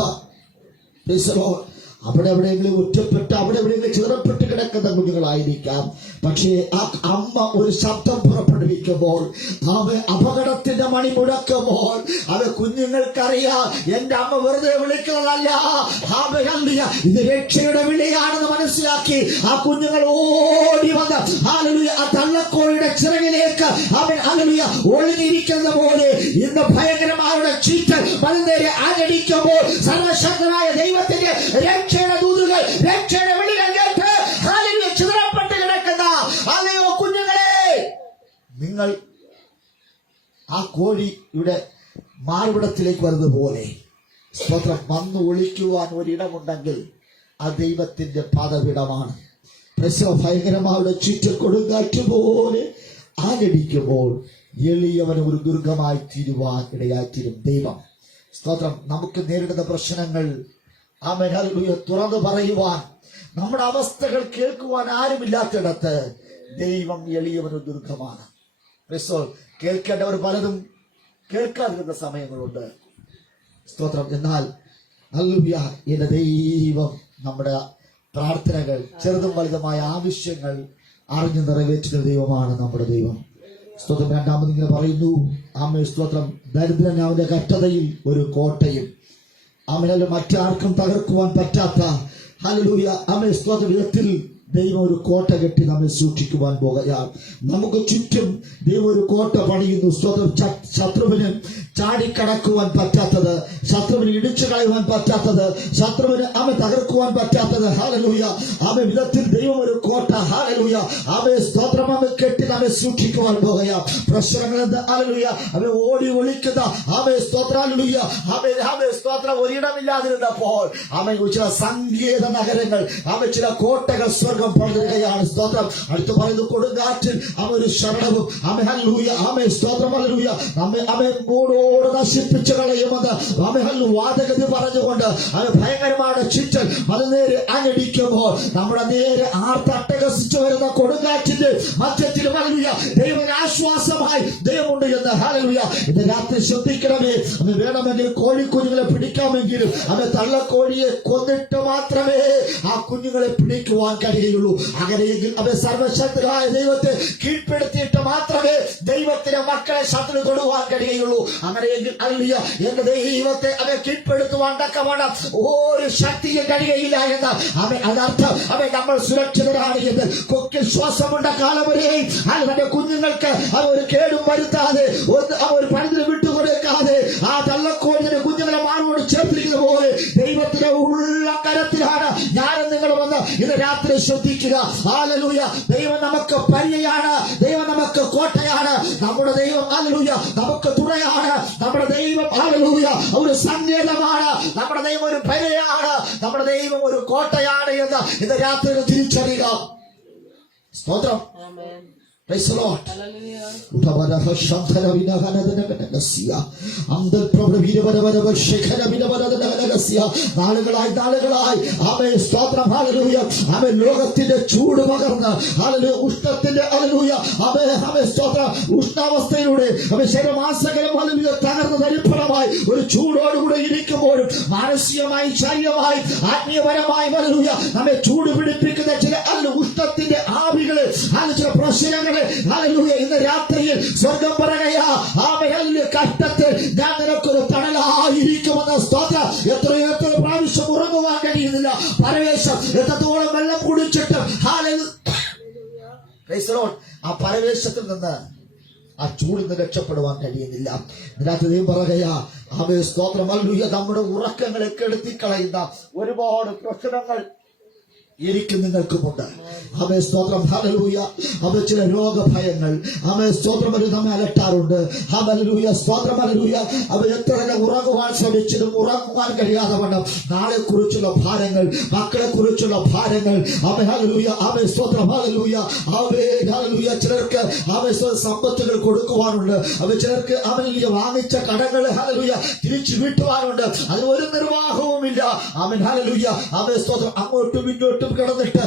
അവിടെ എവിടെയെങ്കിലും ഒറ്റപ്പെട്ട്, അവിടെ എവിടെയെങ്കിലും ചിതറപ്പെട്ട് കിടക്കുന്ന കുഞ്ഞുങ്ങളായിരിക്കാം. പക്ഷേ ആ അമ്മ ഒരു ശബ്ദം പുറപ്പെടുവിക്കുമ്പോൾ, അവ അപകടത്തിന്റെ മണി മുഴക്കുമ്പോൾ, അവ കുഞ്ഞുങ്ങൾക്കറിയാം എന്റെ അമ്മ വെറുതെ വിളിക്കുന്നതല്ല, ഇത് രക്ഷയുടെ വിളിയാണെന്ന് മനസ്സിലാക്കി ആ കുഞ്ഞുങ്ങൾ ഓടി വന്ന് ഹല്ലേലൂയ ആ തള്ളക്കോഴിയുടെ ചിറകിലേക്ക് അവൻ ഹല്ലേലൂയ ഒളിഞ്ഞിരിക്കുന്ന പോലെ ഇന്ന് ഭയങ്കരമായ ചീറ്റൽ പലനേരെ ആഞ്ഞടിക്കുമ്പോൾ സർവശക്തനായ ദൈവത്തിന്റെ രക്ഷയുടെ ദൂതുകൾ, രക്ഷയുടെ വിളികൾ കേട്ട് ഹല്ലേലൂയ ചിതറപ്പെട്ട് കിടക്കുന്ന അല്ലയോ കുഞ്ഞുങ്ങളെ, നിങ്ങൾ ആ കോഴിയുടെ മാർവിടത്തിലേക്ക് വരുന്നത് പോലെ സ്തോത്രം വന്നു ഒളിക്കുവാൻ ഒരിടമുണ്ടെങ്കിൽ ആ ദൈവത്തിന്റെ പാദപീഠമാണ്. ഭയങ്കരമായ ചുറ്റൽ കൊടുങ്കാറ്റ് പോലെ ആഞ്ഞടിക്കുമ്പോൾ എളിയവന് ഒരു ദുർഗമായി തീരുവാൻ ഇടയായിത്തീരും ദൈവം. സ്തോത്രം. നമുക്ക് നേരിടുന്ന പ്രശ്നങ്ങൾ ആമേൻ ഹല്ലേലൂയ തുറന്നു പറയുവാൻ, നമ്മുടെ അവസ്ഥകൾ കേൾക്കുവാൻ ആരുമില്ലാത്തിടത്ത് ദൈവം എളിയവന് ദുർഗമാണ്. കേൾക്കേണ്ടവർ പലതും കേൾക്കാതിരുന്ന സമയങ്ങളുണ്ട്. സ്തോത്രം. എന്നാൽ ഹല്ലേലൂയ എന്റെ ദൈവം നമ്മുടെ പ്രാർത്ഥനകൾ, ചെറുതും വലുതുമായ ആവശ്യങ്ങൾ അറിഞ്ഞു നിറവേറ്റുന്ന ദൈവമാണ് നമ്മുടെ ദൈവം. സ്തോത്രം. രണ്ടാമത് ഇങ്ങനെ പറയുന്നു, ആമേ സ്തോത്രം, ദരിദ്രൻ അവന്റെ കഷ്ടതയിൽ ഒരു കോട്ടയും, ആമേൻ മറ്റാർക്കും തകർക്കുവാൻ പറ്റാത്ത ഹല്ലേലൂയ ആമേ സ്തോത്ര വിധത്തിൽ ദൈവം ഒരു കോട്ട കെട്ടി നമ്മെ സൂക്ഷിക്കുവാൻ പോകുകയാണ്. നമുക്ക് ചുറ്റും ദൈവം ഒരു കോട്ട പണിയുന്നു. സ്തോത്രം. ശത്രുവിന് ചാടിക്കടക്കുവാൻ പറ്റാത്തത്, ശത്രുവിന് ഇടിച്ചു കളയുവാൻ പറ്റാത്തത്, ശത്രുവിന് അവൻ തകർക്കുവാൻ പറ്റാത്തത് ഹല്ലേലൂയ അവൻ വിധത്തിൽ ദൈവം ഒരു കോട്ട ഹല്ലേലൂയ അവൻ സ്തോത്രം അവൻ കെട്ടി നമ്മെ സൂക്ഷിക്കുവാൻ പോകുകയാണ്. പ്രശ്നങ്ങൾ ഹല്ലേലൂയ അവൻ ഓടി ഒളിക്കുന്ന അവൻ സ്തോത്രം ഹല്ലേലൂയ അവൻ സ്തോത്രം ഒരിടമില്ലാതിരുന്നപ്പോൾ അവൻ ചില സങ്കേത നഗരങ്ങൾ, അവൻ ചില കോട്ടകൾ സ്വർഗം പണിതുകയാണ്. സ്തോത്രം. അടുത്ത് പറയുന്നു, കൊടുങ്കാറ്റിൽ അവൻ ഒരു ശരണവും അവൻ ഹല്ലേലൂയ അവൻ സ്തോത്രം ഹല്ലേലൂയ അവൻ മൂടോട് നശിപ്പിച്ചു കളയുമെന്ന് അവൻ വാദഗതി പറഞ്ഞുകൊണ്ട് അവൻ ഭയങ്കരമായ ചുറ്റൽ അത് നേരെ അഞ്ഞടിക്കുമ്പോൾ നമ്മുടെ നേരെ ആർത്തട്ടകസിച്ചു വരുന്ന കൊടുങ്കാറ്റിന്റെ മധ്യത്തിലും ഹല്ലേലൂയ ദൈവത്തിന് ആശ്വാസമായി ദൈവമുണ്ട് എന്ന് ഹല്ലേലൂയ ഇന്ന് രാത്രി ശ്രദ്ധിക്കണമേ. അവൻ വേണമെങ്കിൽ കോഴിക്കുഞ്ഞുങ്ങളെ പിടിക്കാമെങ്കിലും അവൻ തള്ളക്കോഴിയെ കൊന്നിട്ട് മാത്രമേ ആ കുഞ്ഞുങ്ങളെ പിടിക്കുവാൻ കഴിയുള്ളൂ. അങ്ങനെയെങ്കിൽ അവൻ സർവശക്തനായ ദൈവത്തെ കീഴ്പ്പെടുത്തിയിട്ട് മാത്രമേ ദൈവത്തിന്റെ മക്കളെ ശത്രു തൊടുവാൻ കഴിയുള്ളൂ. അങ്ങനെയെങ്കിൽ ഹല്ലേലൂയ എന്റെ ദൈവത്തെ അവൻ കീഴ്പ്പെടുത്തുവാൻ തക്കവണ്ണം ഒരു ശക്തിയും കഴിയുകയില്ല എന്ന് അവൻ അതർത്ഥം. അവൻ നമ്മൾ സുരക്ഷിതരാണ് എന്ന് കൊക്കിൽ ശ്വാസമുണ്ട കാലം വരെയും തന്റെ കുഞ്ഞുങ്ങൾക്ക് അവ ഒരു കേടും വരുത്താതെ ഒരു പണിതിന് വിട്ടുകൊടുക്കാതെ ആ തള്ളക്കോഴിയുടെ കുഞ്ഞുങ്ങളെ മാറോട് ചേർത്തിരിക്കുന്ന പോലെ ദൈവത്തിന്റെ ഉള്ള കരത്തിലാണ് ഞാനും നിങ്ങൾ വന്ന് ഇന്ന് രാത്രി ശ്രദ്ധിക്കുക. ഹല്ലേലൂയ ദൈവം നമുക്ക് പരിചയാണ്, ദൈവം നമുക്ക് കോട്ടയാണ്, നമ്മുടെ ദൈവം ഹല്ലേലൂയ നമുക്ക് തുണയാണ്, നമ്മുടെ ദൈവം ഹല്ലേലൂയ ഒരു സങ്കേതമാണ്, നമ്മുടെ ദൈവം ഒരു പരിചയാണ്, നമ്മുടെ ദൈവം ഒരു കോട്ടയാണ് എന്ന് ഇന്ന് രാത്രി തിരിച്ചറിയുക. സ്തോത്രം. Praise the Lord. നാളുകളായി ആമേ സ്തോത്രം ഹല്ലേലൂയ ആമേ ലോകത്തിന്റെ ചൂട് പകർന്ന് ഹല്ലേലൂയ ഉഷ്ണത്തിന്റെ ഹല്ലേലൂയ ആമേ സ്തോത്രം ഉഷ്ണാവസ്ഥയിലൂടെ ആമേ ശരീരമാസകലം ഹല്ലേലൂയ തകർന്ന് തരിപ്പണമായി ഒരു ചൂടോടുകൂടെ ഇരിക്കുമ്പോഴും മാനസികമായി ശാരീരികമായി ആത്മീയപരമായി ഹല്ലേലൂയ നമ്മെ ചൂട് പിടിപ്പിക്കുന്ന ചില ഉഷ്ണത്തിന്റെ ആവികളെ ചില പ്രശ്നങ്ങളെ ഹല്ലേലൂയ ഇന്ന് രാത്രിയിൽ സ്വർഗം പറയുകയാ ആമേൻ കഷ്ടത്തിൽ ഞാൻ നിനക്കൊരു തണലായിരിക്കുമെന്ന സ്തോത്രം. എത്രയോ പ്രാവശ്യം ഉറങ്ങുവാൻ കഴിയുന്നില്ല, പരവേശം എത്രത്തോളം വെള്ളം കുടിച്ചിട്ട് ആ പരവേശത്തിൽ നിന്ന് ആ ചൂടിൽ നിന്ന് രക്ഷപ്പെടുവാൻ കഴിയുന്നില്ല. ഇതിനകത്ത് പറയുകയാ ആമേ സ്തോത്രം ഹല്ലേലൂയ നമ്മുടെ ഉറക്കങ്ങളെ കെടുത്തിക്കളയുന്ന ഒരുപാട് പ്രശ്നങ്ങൾ എനിക്ക് നിങ്ങൾക്കുമുണ്ട്. ആമേ സ്തോത്രം ഹല്ലേലൂയ ആമേ ചില രോഗഭയങ്ങൾ ആമേ സ്തോത്രം നമ്മെ അലട്ടാറുണ്ട്. ഹല്ലേലൂയ സ്തോത്രം ഹല്ലേലൂയ അവ എത്ര ഉറങ്ങുവാൻ ശ്രമിച്ചിട്ടും ഉറങ്ങുവാൻ കഴിയാതെ വണ്ണം നാളെ കുറിച്ചുള്ള ഭാരങ്ങൾ, മക്കളെ കുറിച്ചുള്ള ഭാരങ്ങൾ ആമേ ഹല്ലേലൂയ ആമേ സ്തോത്രം ഹല്ലേലൂയ ആമേ ഹല്ലേലൂയ ചിലർക്ക് ആമേ സമ്പത്തുകൾ കൊടുക്കുവാനുണ്ട്, അവ ചിലർക്ക് ആമേ വാങ്ങിച്ച കടങ്ങൾ ഹല്ലേലൂയ തിരിച്ചു വീട്ടുവാനുണ്ട്, അതിന് ഒരു നിർവാഹവുമില്ല. ആമേൻ ഹല്ലേലൂയ ആമേ സ്തോത്രം അങ്ങോട്ടും ഇങ്ങോട്ടും കിടന്നിട്ട്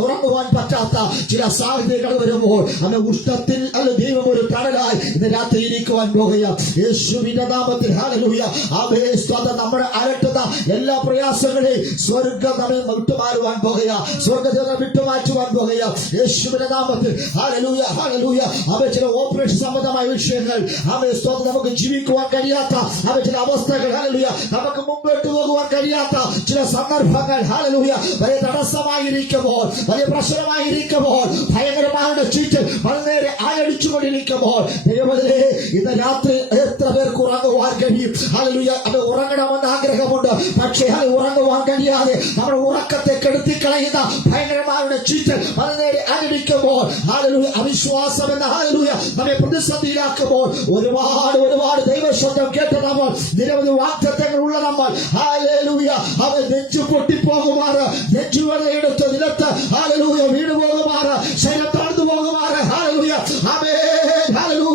ഉറങ്ങുവാൻ പറ്റാത്ത ചില സാഹചര്യങ്ങൾ വരുമ്പോൾ അന്ന് ഉഷ്ണത്തിൽ അല്ല ദൈവം ഒരു തണലായി ഇന്ന് രാത്രി ഇരിക്കുവാൻ പോകുക. യേശുവിന്റെ നാമത്തിൽ ഹല്ലേലൂയ ആമേൻ സ്തോത്രം നമ്മുടെ അലട്ടുന്ന എല്ലാ പ്രയാസങ്ങളെയും സ്വർഗ്ഗം നമ്മെ വിട്ടുമാറുവാൻ പോകുക, സ്വർഗ്ഗം വിട്ടുമാറ്റുവാൻ പോകുക യേശുവിന്റെ നാമത്തിൽ. ഹല്ലേലൂയ ഹല്ലേലൂയ ആമേൻ ചില ഓപ്പറേഷൻ സംബന്ധമായ വിഷയങ്ങൾ ആമേൻ സ്തോത്രം നമുക്ക് ജീവിക്കുവാൻ കഴിയാത്ത ആമേൻ ചില അവസ്ഥകൾ ഹല്ലേലൂയ നമുക്ക് മുമ്പോട്ട് പോകുവാൻ കഴിയാത്ത ചില സന്ദർഭങ്ങൾ ഹല്ലേലൂയ വലിയ തടസ്സമായിരിക്കുമ്പോൾ, വലിയ പ്രശ്നമായിരിക്കുമ്പോൾ, ഭയങ്കരമായ ചീറ്റ് വളരെ ആയടിച്ചുകൊണ്ടിരിക്കുമ്പോൾ ദൈവമേ ഇന്ന് രാത്രി എത്ര പേർക്ക് ഉറങ്ങുവാൻ കഴിയും? ഹല്ലേലൂയ അത് ഉറങ്ങണമെന്ന് ആഗ്രഹമുണ്ട്, പക്ഷേ അത് ഉറങ്ങുവാൻ കഴിയാതെ നമ്മുടെ ഉറക്കത്തെ കെടുത്തിക്കളയുന്ന ഭയങ്കരമായ ചീറ്റ് വളരെ ആയടിക്കുമ്പോൾ ഹല്ലേലൂയ അവിശ്വാസം എന്ന ഹല്ലേലൂയ നമ്മെ പ്രതിസന്ധിയിലാക്കുമ്പോൾ ഒരുപാട് ദൈവശബ്ദം കേട്ട നമ്മൾ, നിരവധി വാഗ്ദത്തങ്ങൾ ഉള്ള നമ്മൾ ഹല്ലേലൂയ അവൻ നെഞ്ചു പൊട്ടിപ്പോകുമാറ്, നെഞ്ചുവലയെടുത്ത് നിലത്ത് ഹല്ലേലൂയ വീണു പോകുമാറ്, ശരീരം താഴ്ന്നു പോകുമാറ് ഹല്ലേലൂയ ആമേൻ ഹല്ലേലൂയ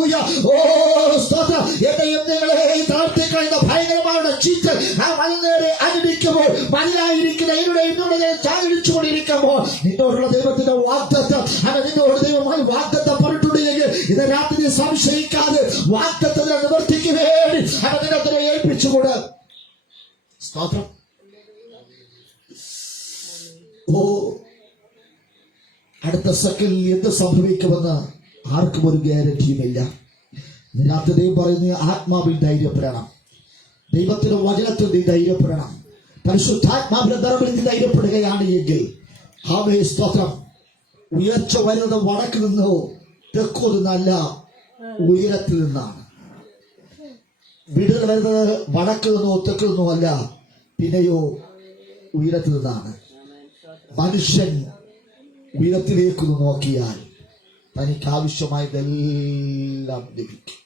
മതിലായിരിക്കുന്ന എന്നോട് ചാടിച്ചുകൊണ്ടിരിക്കുമ്പോൾ നിന്നോടുള്ള ദൈവത്തിന്റെ വാഗ്ദത്തം, നിന്നോട് ദൈവമായി വാഗ്ദത്തം പറഞ്ഞിട്ടുണ്ടെങ്കിൽ ഇത് രാത്രി സംശയിക്കാതെ വാഗ്ദത്തത്തിനെ നിവർത്തിക്ക് വേണ്ടി നിന്നെ ഏൽപ്പിച്ചുകൊണ്ട് സ്തോത്രം. ഓ, അടുത്ത സെക്കൻഡിൽ എന്ത് സംഭവിക്കുമെന്ന് ആർക്കും ഒരു ഗ്യാരണ്ടിയുമില്ല. രാത്രി ദൈവം പറയുന്നത് ആത്മാവിൽ ധൈര്യപ്പെടണം, ദൈവത്തിന്റെ വചനത്തിൽ നീ ധൈര്യപ്പെടണം, പരിശുദ്ധാത്മാവിന്റെ നിറവിൽ നീ ധൈര്യപ്പെടുകയാണ് എങ്കിൽ ആമേൻ സ്തോത്രം. ഉയർച്ച വരുന്നത് വടക്ക് നിന്നോ തെക്കോ നിന്നല്ല, ഉയരത്തിൽ നിന്നാണ്. വിടുതൽ വരുന്നത് വടക്ക് നിന്നോ തെക്ക് നിന്നോ അല്ല, പിന്നെയോ ഉയരത്തിൽ നിന്നാണ്. മനുഷ്യൻ ഉയരത്തിലേക്ക് നോക്കിയാൽ തനിക്ക് ആവശ്യമായതെല്ലാം ലഭിക്കും.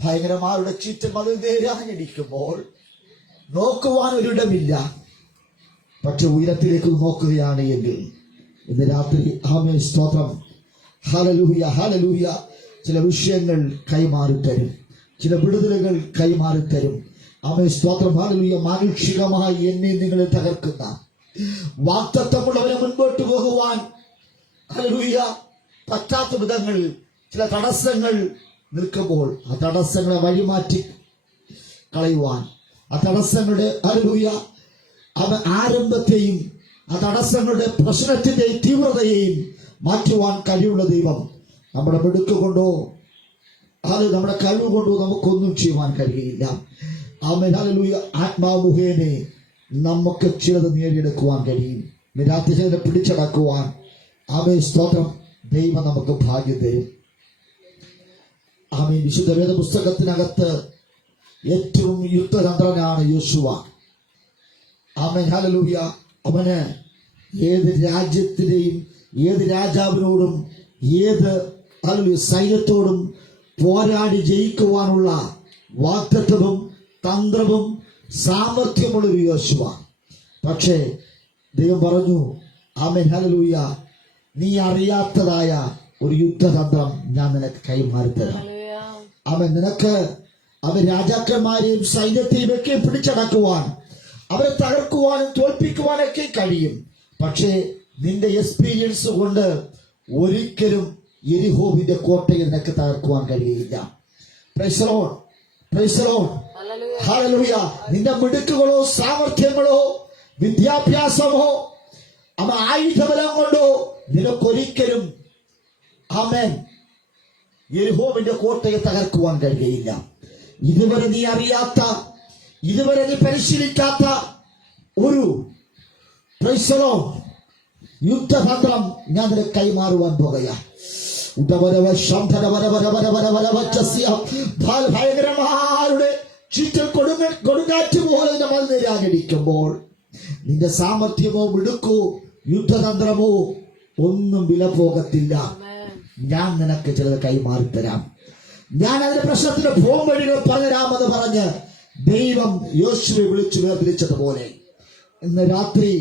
ഭയങ്കരമാരുടെ ചുറ്റും അത് നേരാഞ്ഞടിക്കുമ്പോൾ നോക്കുവാൻ ഒരിടമില്ല. പക്ഷെ ഉയരത്തിലേക്ക് നോക്കുകയാണ് എങ്കിൽ ഇന്ന് രാത്രി ആമേൻ സ്തോത്രം, ഹല്ലേലൂയ ഹല്ലേലൂയ, ചില വിഷയങ്ങൾ കൈമാറിത്തരും, ചില വിടുതലുകൾ കൈമാറിത്തരും. ആമേൻ സ്തോത്രം ഹല്ലേലൂയ. മാനുഷികമായി എന്നെ നിങ്ങളെ തകർക്കുന്ന വാഗ്ദത്തമുള്ളവരെ മുൻപോട്ട് പോകുവാൻ ഹല്ലേലൂയ പറ്റാത്ത വിധങ്ങളിൽ ചില തടസ്സങ്ങൾ നിൽക്കുമ്പോൾ ആ തടസ്സങ്ങളെ വഴിമാറ്റി കളയുവാൻ, ആ തടസ്സങ്ങളുടെ ഹല്ലേലൂയ ആരംഭത്തെയും ആ തടസ്സങ്ങളുടെ പ്രശ്നത്തിന്റെയും തീവ്രതയെയും മാറ്റുവാൻ കഴിവുള്ള ദൈവം നമ്മുടെ മിടുക്ക് കൊണ്ടോ അത് നമ്മുടെ കഴിവ് കൊണ്ടോ നമുക്കൊന്നും ചെയ്യുവാൻ കഴിയുകയില്ല. Amen hallelujah. ആത്മാവ് മുഖേനെ നമുക്ക് ചിലത് നേടിയെടുക്കുവാൻ കഴിയും. രാത്രി ചിലത് പിടിച്ചടക്കുവാൻ ആമേൻ സ്തോത്രം ദൈവം നമുക്ക് ഭാഗ്യം തരും. ആമേൻ. വിശുദ്ധ വേദ പുസ്തകത്തിനകത്ത് ഏറ്റവും യുദ്ധതന്ത്രനാണ് യോശുവ. Amen hallelujah. അവന് ഏത് രാജ്യത്തിന്റെയും ഏത് രാജാവിനോടും ഏത് സൈന്യത്തോടും പോരാടി ജയിക്കുവാനുള്ള വാഗ്ദത്തവും തന്ത്രവും സാമർഥ്യമുള്ളൊരു യോശുവ. പക്ഷേ ദൈവം പറഞ്ഞു, ആമേൻ ഹല്ലേലൂയ, നീ അറിയാത്തതായ ഒരു യുദ്ധതന്ത്രം ഞാൻ നിനക്ക് കൈമാറിത്തരാം. അവൻ നിനക്ക് അവൻ രാജാക്കന്മാരെയും സൈന്യത്തെയും ഒക്കെ പിടിച്ചടക്കുവാൻ, അവരെ തകർക്കുവാനും തോൽപ്പിക്കുവാനൊക്കെ കഴിയും. പക്ഷേ നിന്റെ എക്സ്പീരിയൻസ് കൊണ്ട് ഒരിക്കലും യെരിഹോവിന്റെ കോട്ടയെ നിനക്ക് തകർക്കുവാൻ കഴിയില്ല. Price the Lord, praise the Lord, hallelujah. നിന്റെ മിടുക്കുകളോ സാമർഥ്യങ്ങളോ വിദ്യാഭ്യാസമോ ആയുധബലം കൊണ്ടോ നിനക്കൊരിക്കലും ആമേൻ യെരിഹോവിന്റെ കോട്ടയെ തകർക്കുവാൻ കഴിയുകയില്ല. ഇതുവരെ നീ അറിയാത്ത, ഇതുവരെ നീ പരിശീലിക്കാത്ത ഒരു പ്രൈസ് ദി ലോർഡ് യുദ്ധതന്ത്രം ഞാൻ നിനക്ക് കൈമാറുവാൻ പോകുകയാണ്. ഭയങ്കരമാരുടെ ചുറ്റൽ കൊടുങ്കാറ്റ് പോലെ നിരാകരിക്കുമ്പോൾ നിന്റെ സാമർഥ്യമോ മിടുക്കോ യുദ്ധതന്ത്രമോ ഒന്നും വില പോകത്തില്ല. ഞാൻ നിനക്ക് ചിലത് കൈമാറിത്തരാം, ഞാൻ അതിന്റെ പ്രശ്നത്തിന്റെ പോംവഴികൾ പറഞ്ഞുതരാമെന്ന് പറഞ്ഞ് ദൈവം യോശുവയെ വിളിച്ചു വേർതിരിച്ചതുപോലെ ഇന്ന് രാത്രി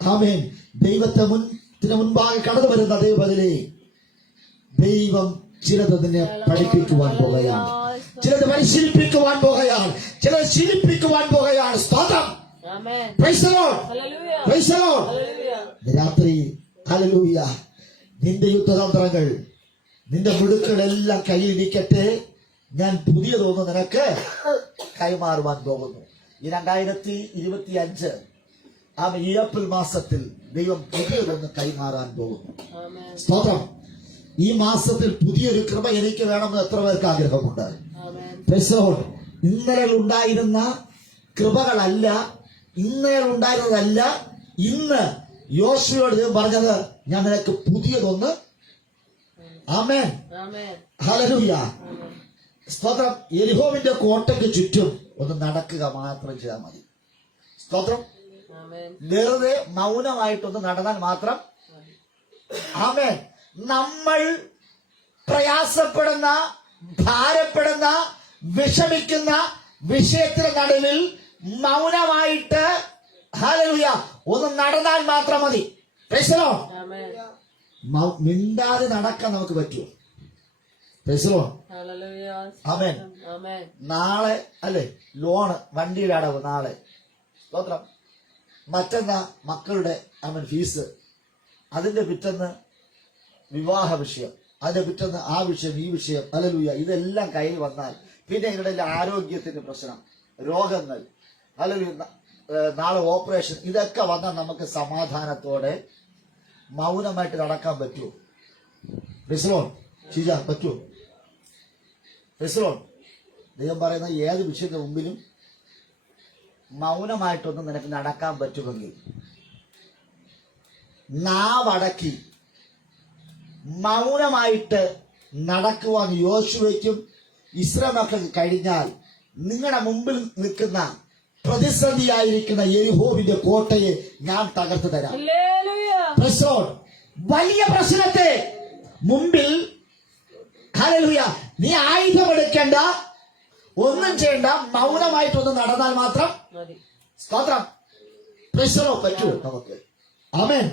ആമേൻ ദൈവത്തെ മുൻപാകെ കടന്നു വരുന്ന ദൈവത്തിലെ ദൈവം ചിലത് നിന്നെ പഠിപ്പിക്കുവാൻ പോകുകയാണ്, ചിലത് പരിശീലിപ്പിക്കുവാൻ പോകുകയാണ്, ചിലത് ശീലിപ്പിക്കുവാൻ പോകുകയാണ്. സ്തോത്രം. Price the Lord, praise the Lord. രാത്രി ഹല്ലേലൂയ. നിന്റെ യുദ്ധതന്ത്രങ്ങൾ, നിന്റെ മിടുക്കുകളെല്ലാം കയ്യിലിരിക്കട്ടെ. ഞാൻ പുതിയതൊന്ന് നിനക്ക് കൈമാറുവാൻ പോകുന്നു. ഈ 2025 ഈ ഏപ്രിൽ മാസത്തിൽ ദൈവം പുതിയതൊന്ന് കൈമാറാൻ പോകുന്നു. സ്തോത്രം. ഈ മാസത്തിൽ പുതിയൊരു കൃപ എനിക്ക് വേണമെന്ന് എത്ര പേർക്ക് ആഗ്രഹമുണ്ട്? Price the Lord. ഇന്നലെ ഉണ്ടായിരുന്ന കൃപകളല്ല, ഇന്നലെ ഉണ്ടായിരുന്നതല്ല, ഇന്ന് യോശുവയോട് ദൈവം പറഞ്ഞത് ഞാൻ നിനക്ക് പുതിയതൊന്ന്. Amen hallelujah. സ്തോത്രം. യെരിഹോവിന്റെ കോട്ടയ്ക്ക് ചുറ്റും ഒന്ന് നടക്കുക മാത്രം ചെയ്താൽ മതി. സ്തോത്രം. വെറുതെ മൗനമായിട്ടൊന്ന് നടന്നാൽ മാത്രം. ആമേൻ. നമ്മൾ പ്രയാസപ്പെടുന്ന, ഭാരപ്പെടുന്ന, വിഷമിക്കുന്ന വിഷയത്തിന് നടുവിൽ മൗനമായിട്ട് ഹല്ലേലൂയ ഒന്ന് നടന്നാൽ മാത്രം മതി. Praise the Lord. മിണ്ടാതെ നടക്കാൻ നമുക്ക് പറ്റുമോ? Praise the Lord. ആമേൻ. നാളെ അല്ലേ ലോണ്, വണ്ടിയുടെ അടവ് നാളെ. സ്തോത്രം. മറ്റന്നാ മക്കളുടെ ഫീസ്, അതിന്റെ പിറ്റന്ന് വിവാഹ വിഷയം, അതിന്റെ പിറ്റന്ന് ആ വിഷയം, ഈ വിഷയം, ഹല്ലേലൂയ, ഇതെല്ലാം കയ്യിൽ വന്നാൽ പിന്നെ ഇതിനിടയിൽ ആരോഗ്യത്തിന്റെ പ്രശ്നം, രോഗങ്ങൾ, ഹല്ലേലൂയ, നാളെ ഓപ്പറേഷൻ, ഇതൊക്കെ വന്നാൽ നമുക്ക് സമാധാനത്തോടെ മൗനമായിട്ട് നടക്കാൻ പറ്റുമോ? ഫെസ്ലോൺ ഷീജ, പറ്റുമോ? ഫെസ്ലോൺ, ദൈവം പറയുന്ന ഏത് വിഷയത്തിന് മുമ്പിലും മൗനമായിട്ടൊന്നും നിനക്ക് നടക്കാൻ പറ്റുമെങ്കിൽ നാവടക്കി മൗനമായിട്ട് നടക്കുവാൻ യോശുവയ്ക്കും ഇസ്രായേൽ മക്കൾക്ക് കഴിഞ്ഞാൽ നിങ്ങളുടെ മുമ്പിൽ നിൽക്കുന്ന പ്രതിസന്ധിയായിരിക്കുന്ന യെരിഹോവിന്റെ കോട്ടയെ ഞാൻ തകർത്ത് തരാം. വലിയ പ്രശ്നത്തെ മുമ്പിൽ ഹല്ലേലൂയ, നീ ആയുധമെടുക്കേണ്ട, ഒന്നും ചെയ്യണ്ട, മൗനമായിട്ടൊന്ന് നടന്നാൽ മാത്രം സ്തോത്രം പറ്റുമോ നമുക്ക്? ആമേൻ.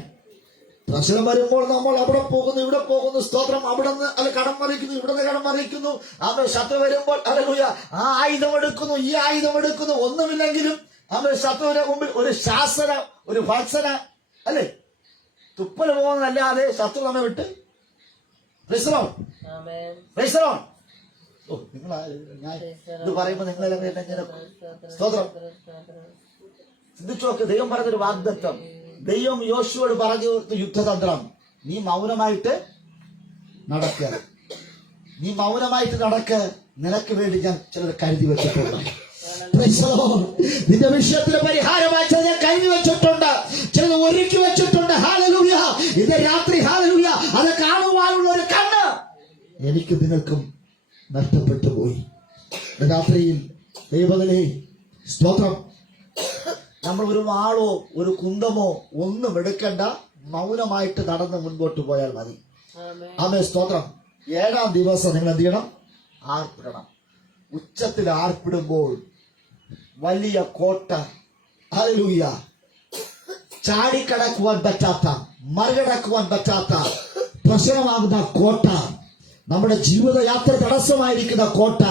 പ്രശ്നം വരുമ്പോൾ നമ്മൾ അവിടെ പോകുന്നു, ഇവിടെ പോകുന്നു, സ്തോത്രം, അവിടെ നിന്ന് അല്ല കടം മറിക്കുന്നു, ഇവിടെ നിന്ന് കടം മറിക്കുന്നു. ആമേൻ. ശത്രു വരുമ്പോൾ ഹല്ലേലൂയ ആ ആയുധം എടുക്കുന്നു, ഈ ആയുധം എടുക്കുന്നു. ഒന്നുമില്ലെങ്കിലും ആമേൻ ശത്രുവിന്റെ മുമ്പിൽ ഒരു ശാസന, ഒരു ഭത്സന, അല്ലേ, തുപ്പൽ പോകുന്നതല്ലാതെ ശത്രു നമ്മെ വിട്ട് നിങ്ങൾ ഇത് പറയുമ്പോ നിങ്ങൾ സ്തോത്രം ചിന്തിച്ചു നോക്ക്. ദൈവം പറഞ്ഞൊരു വാഗ്ദത്തം, ദൈവം യോശുവോട് പറഞ്ഞു യുദ്ധതന്ത്രം, നീ മൗനമായിട്ട് നടക്ക, നീ മൗനമായിട്ട് നടക്ക, നിനക്ക് വേണ്ടി ഞാൻ ചിലർ കരുതി വെച്ചിട്ടുണ്ട്. നിന്റെ വിഷയത്തിന് പരിഹാരമായി ചിലത് കരുതി വെച്ചിട്ടുണ്ട്, ചിലത് ഒരുക്കി വെച്ചിട്ടുണ്ട്. ഹല്ലേലൂയ. ഇത് രാത്രി ഹല്ലേലൂയ അത് കാണുവാനുള്ള ഒരു കണ്ണ് എനിക്ക് നിങ്ങൾക്കും നഷ്ടപ്പെട്ടു പോയി. രാത്രിയിൽ ദൈവമേ സ്തോത്രം, നമ്മൾ ഒരു വാളോ ഒരു കുന്തമോ ഒന്നും എടുക്കണ്ട, മൗനമായിട്ട് നടന്ന് മുൻപോട്ട് പോയാൽ മതി. ആമേൻ. സ്തോത്രം. 7-ാം ദിവസം നിങ്ങൾ എന്ത് ചെയ്യണം? ആർപ്പിടണം. ഉച്ചത്തിൽ ആർപ്പിടുമ്പോൾ വലിയ കോട്ട, ഹല്ലേലൂയ, ചാടിക്കടക്കുവാൻ പറ്റാത്ത, മറികടക്കുവാൻ പറ്റാത്ത പ്രശ്നമാകുന്ന കോട്ട, നമ്മുടെ ജീവിതയാത്ര തടസ്സമായിരിക്കുന്ന കോട്ട,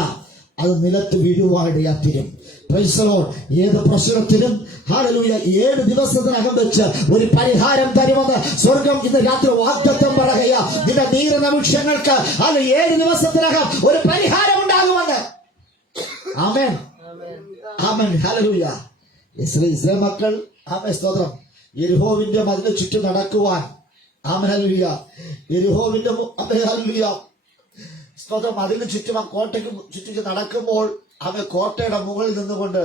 അത് നിലത്ത് വീഴുവാനിടയാത്തിരും. Price the Lord. ഏത് പ്രശ്നത്തിനും ഹല്ലേലൂയ 7 ദിവസത്തിനകം വെച്ച് ഒരു പരിഹാരം തരുമെന്ന് സ്വർഗം ഇന്ന് രാത്രി വാഗ്ദത്തം പറയുക. നിന്റെ നീറുന്ന വിഷയങ്ങൾക്ക് അത് 7 ദിവസത്തിനകം ഒരു പരിഹാരം ഉണ്ടാകുമെന്ന്. ആമേൻ, ആമേൻ, ഹല്ലേലൂയ. ഇസ്രായേൽ മക്കൾ ആമേൻ സ്തോത്രം യെരിഹോവിന്റെ മതിലിന് ചുറ്റും നടക്കുവാൻ, ആമേൻ ഹല്ലേലൂയ, യെരിഹോവിന്റെ ഹല്ലേലൂയ സ്തോത്രം അതിന് ചുറ്റും ആ കോട്ടയ്ക്ക് ചുറ്റും നടക്കുമ്പോൾ അവൻ കോട്ടയുടെ മുകളിൽ നിന്നുകൊണ്ട്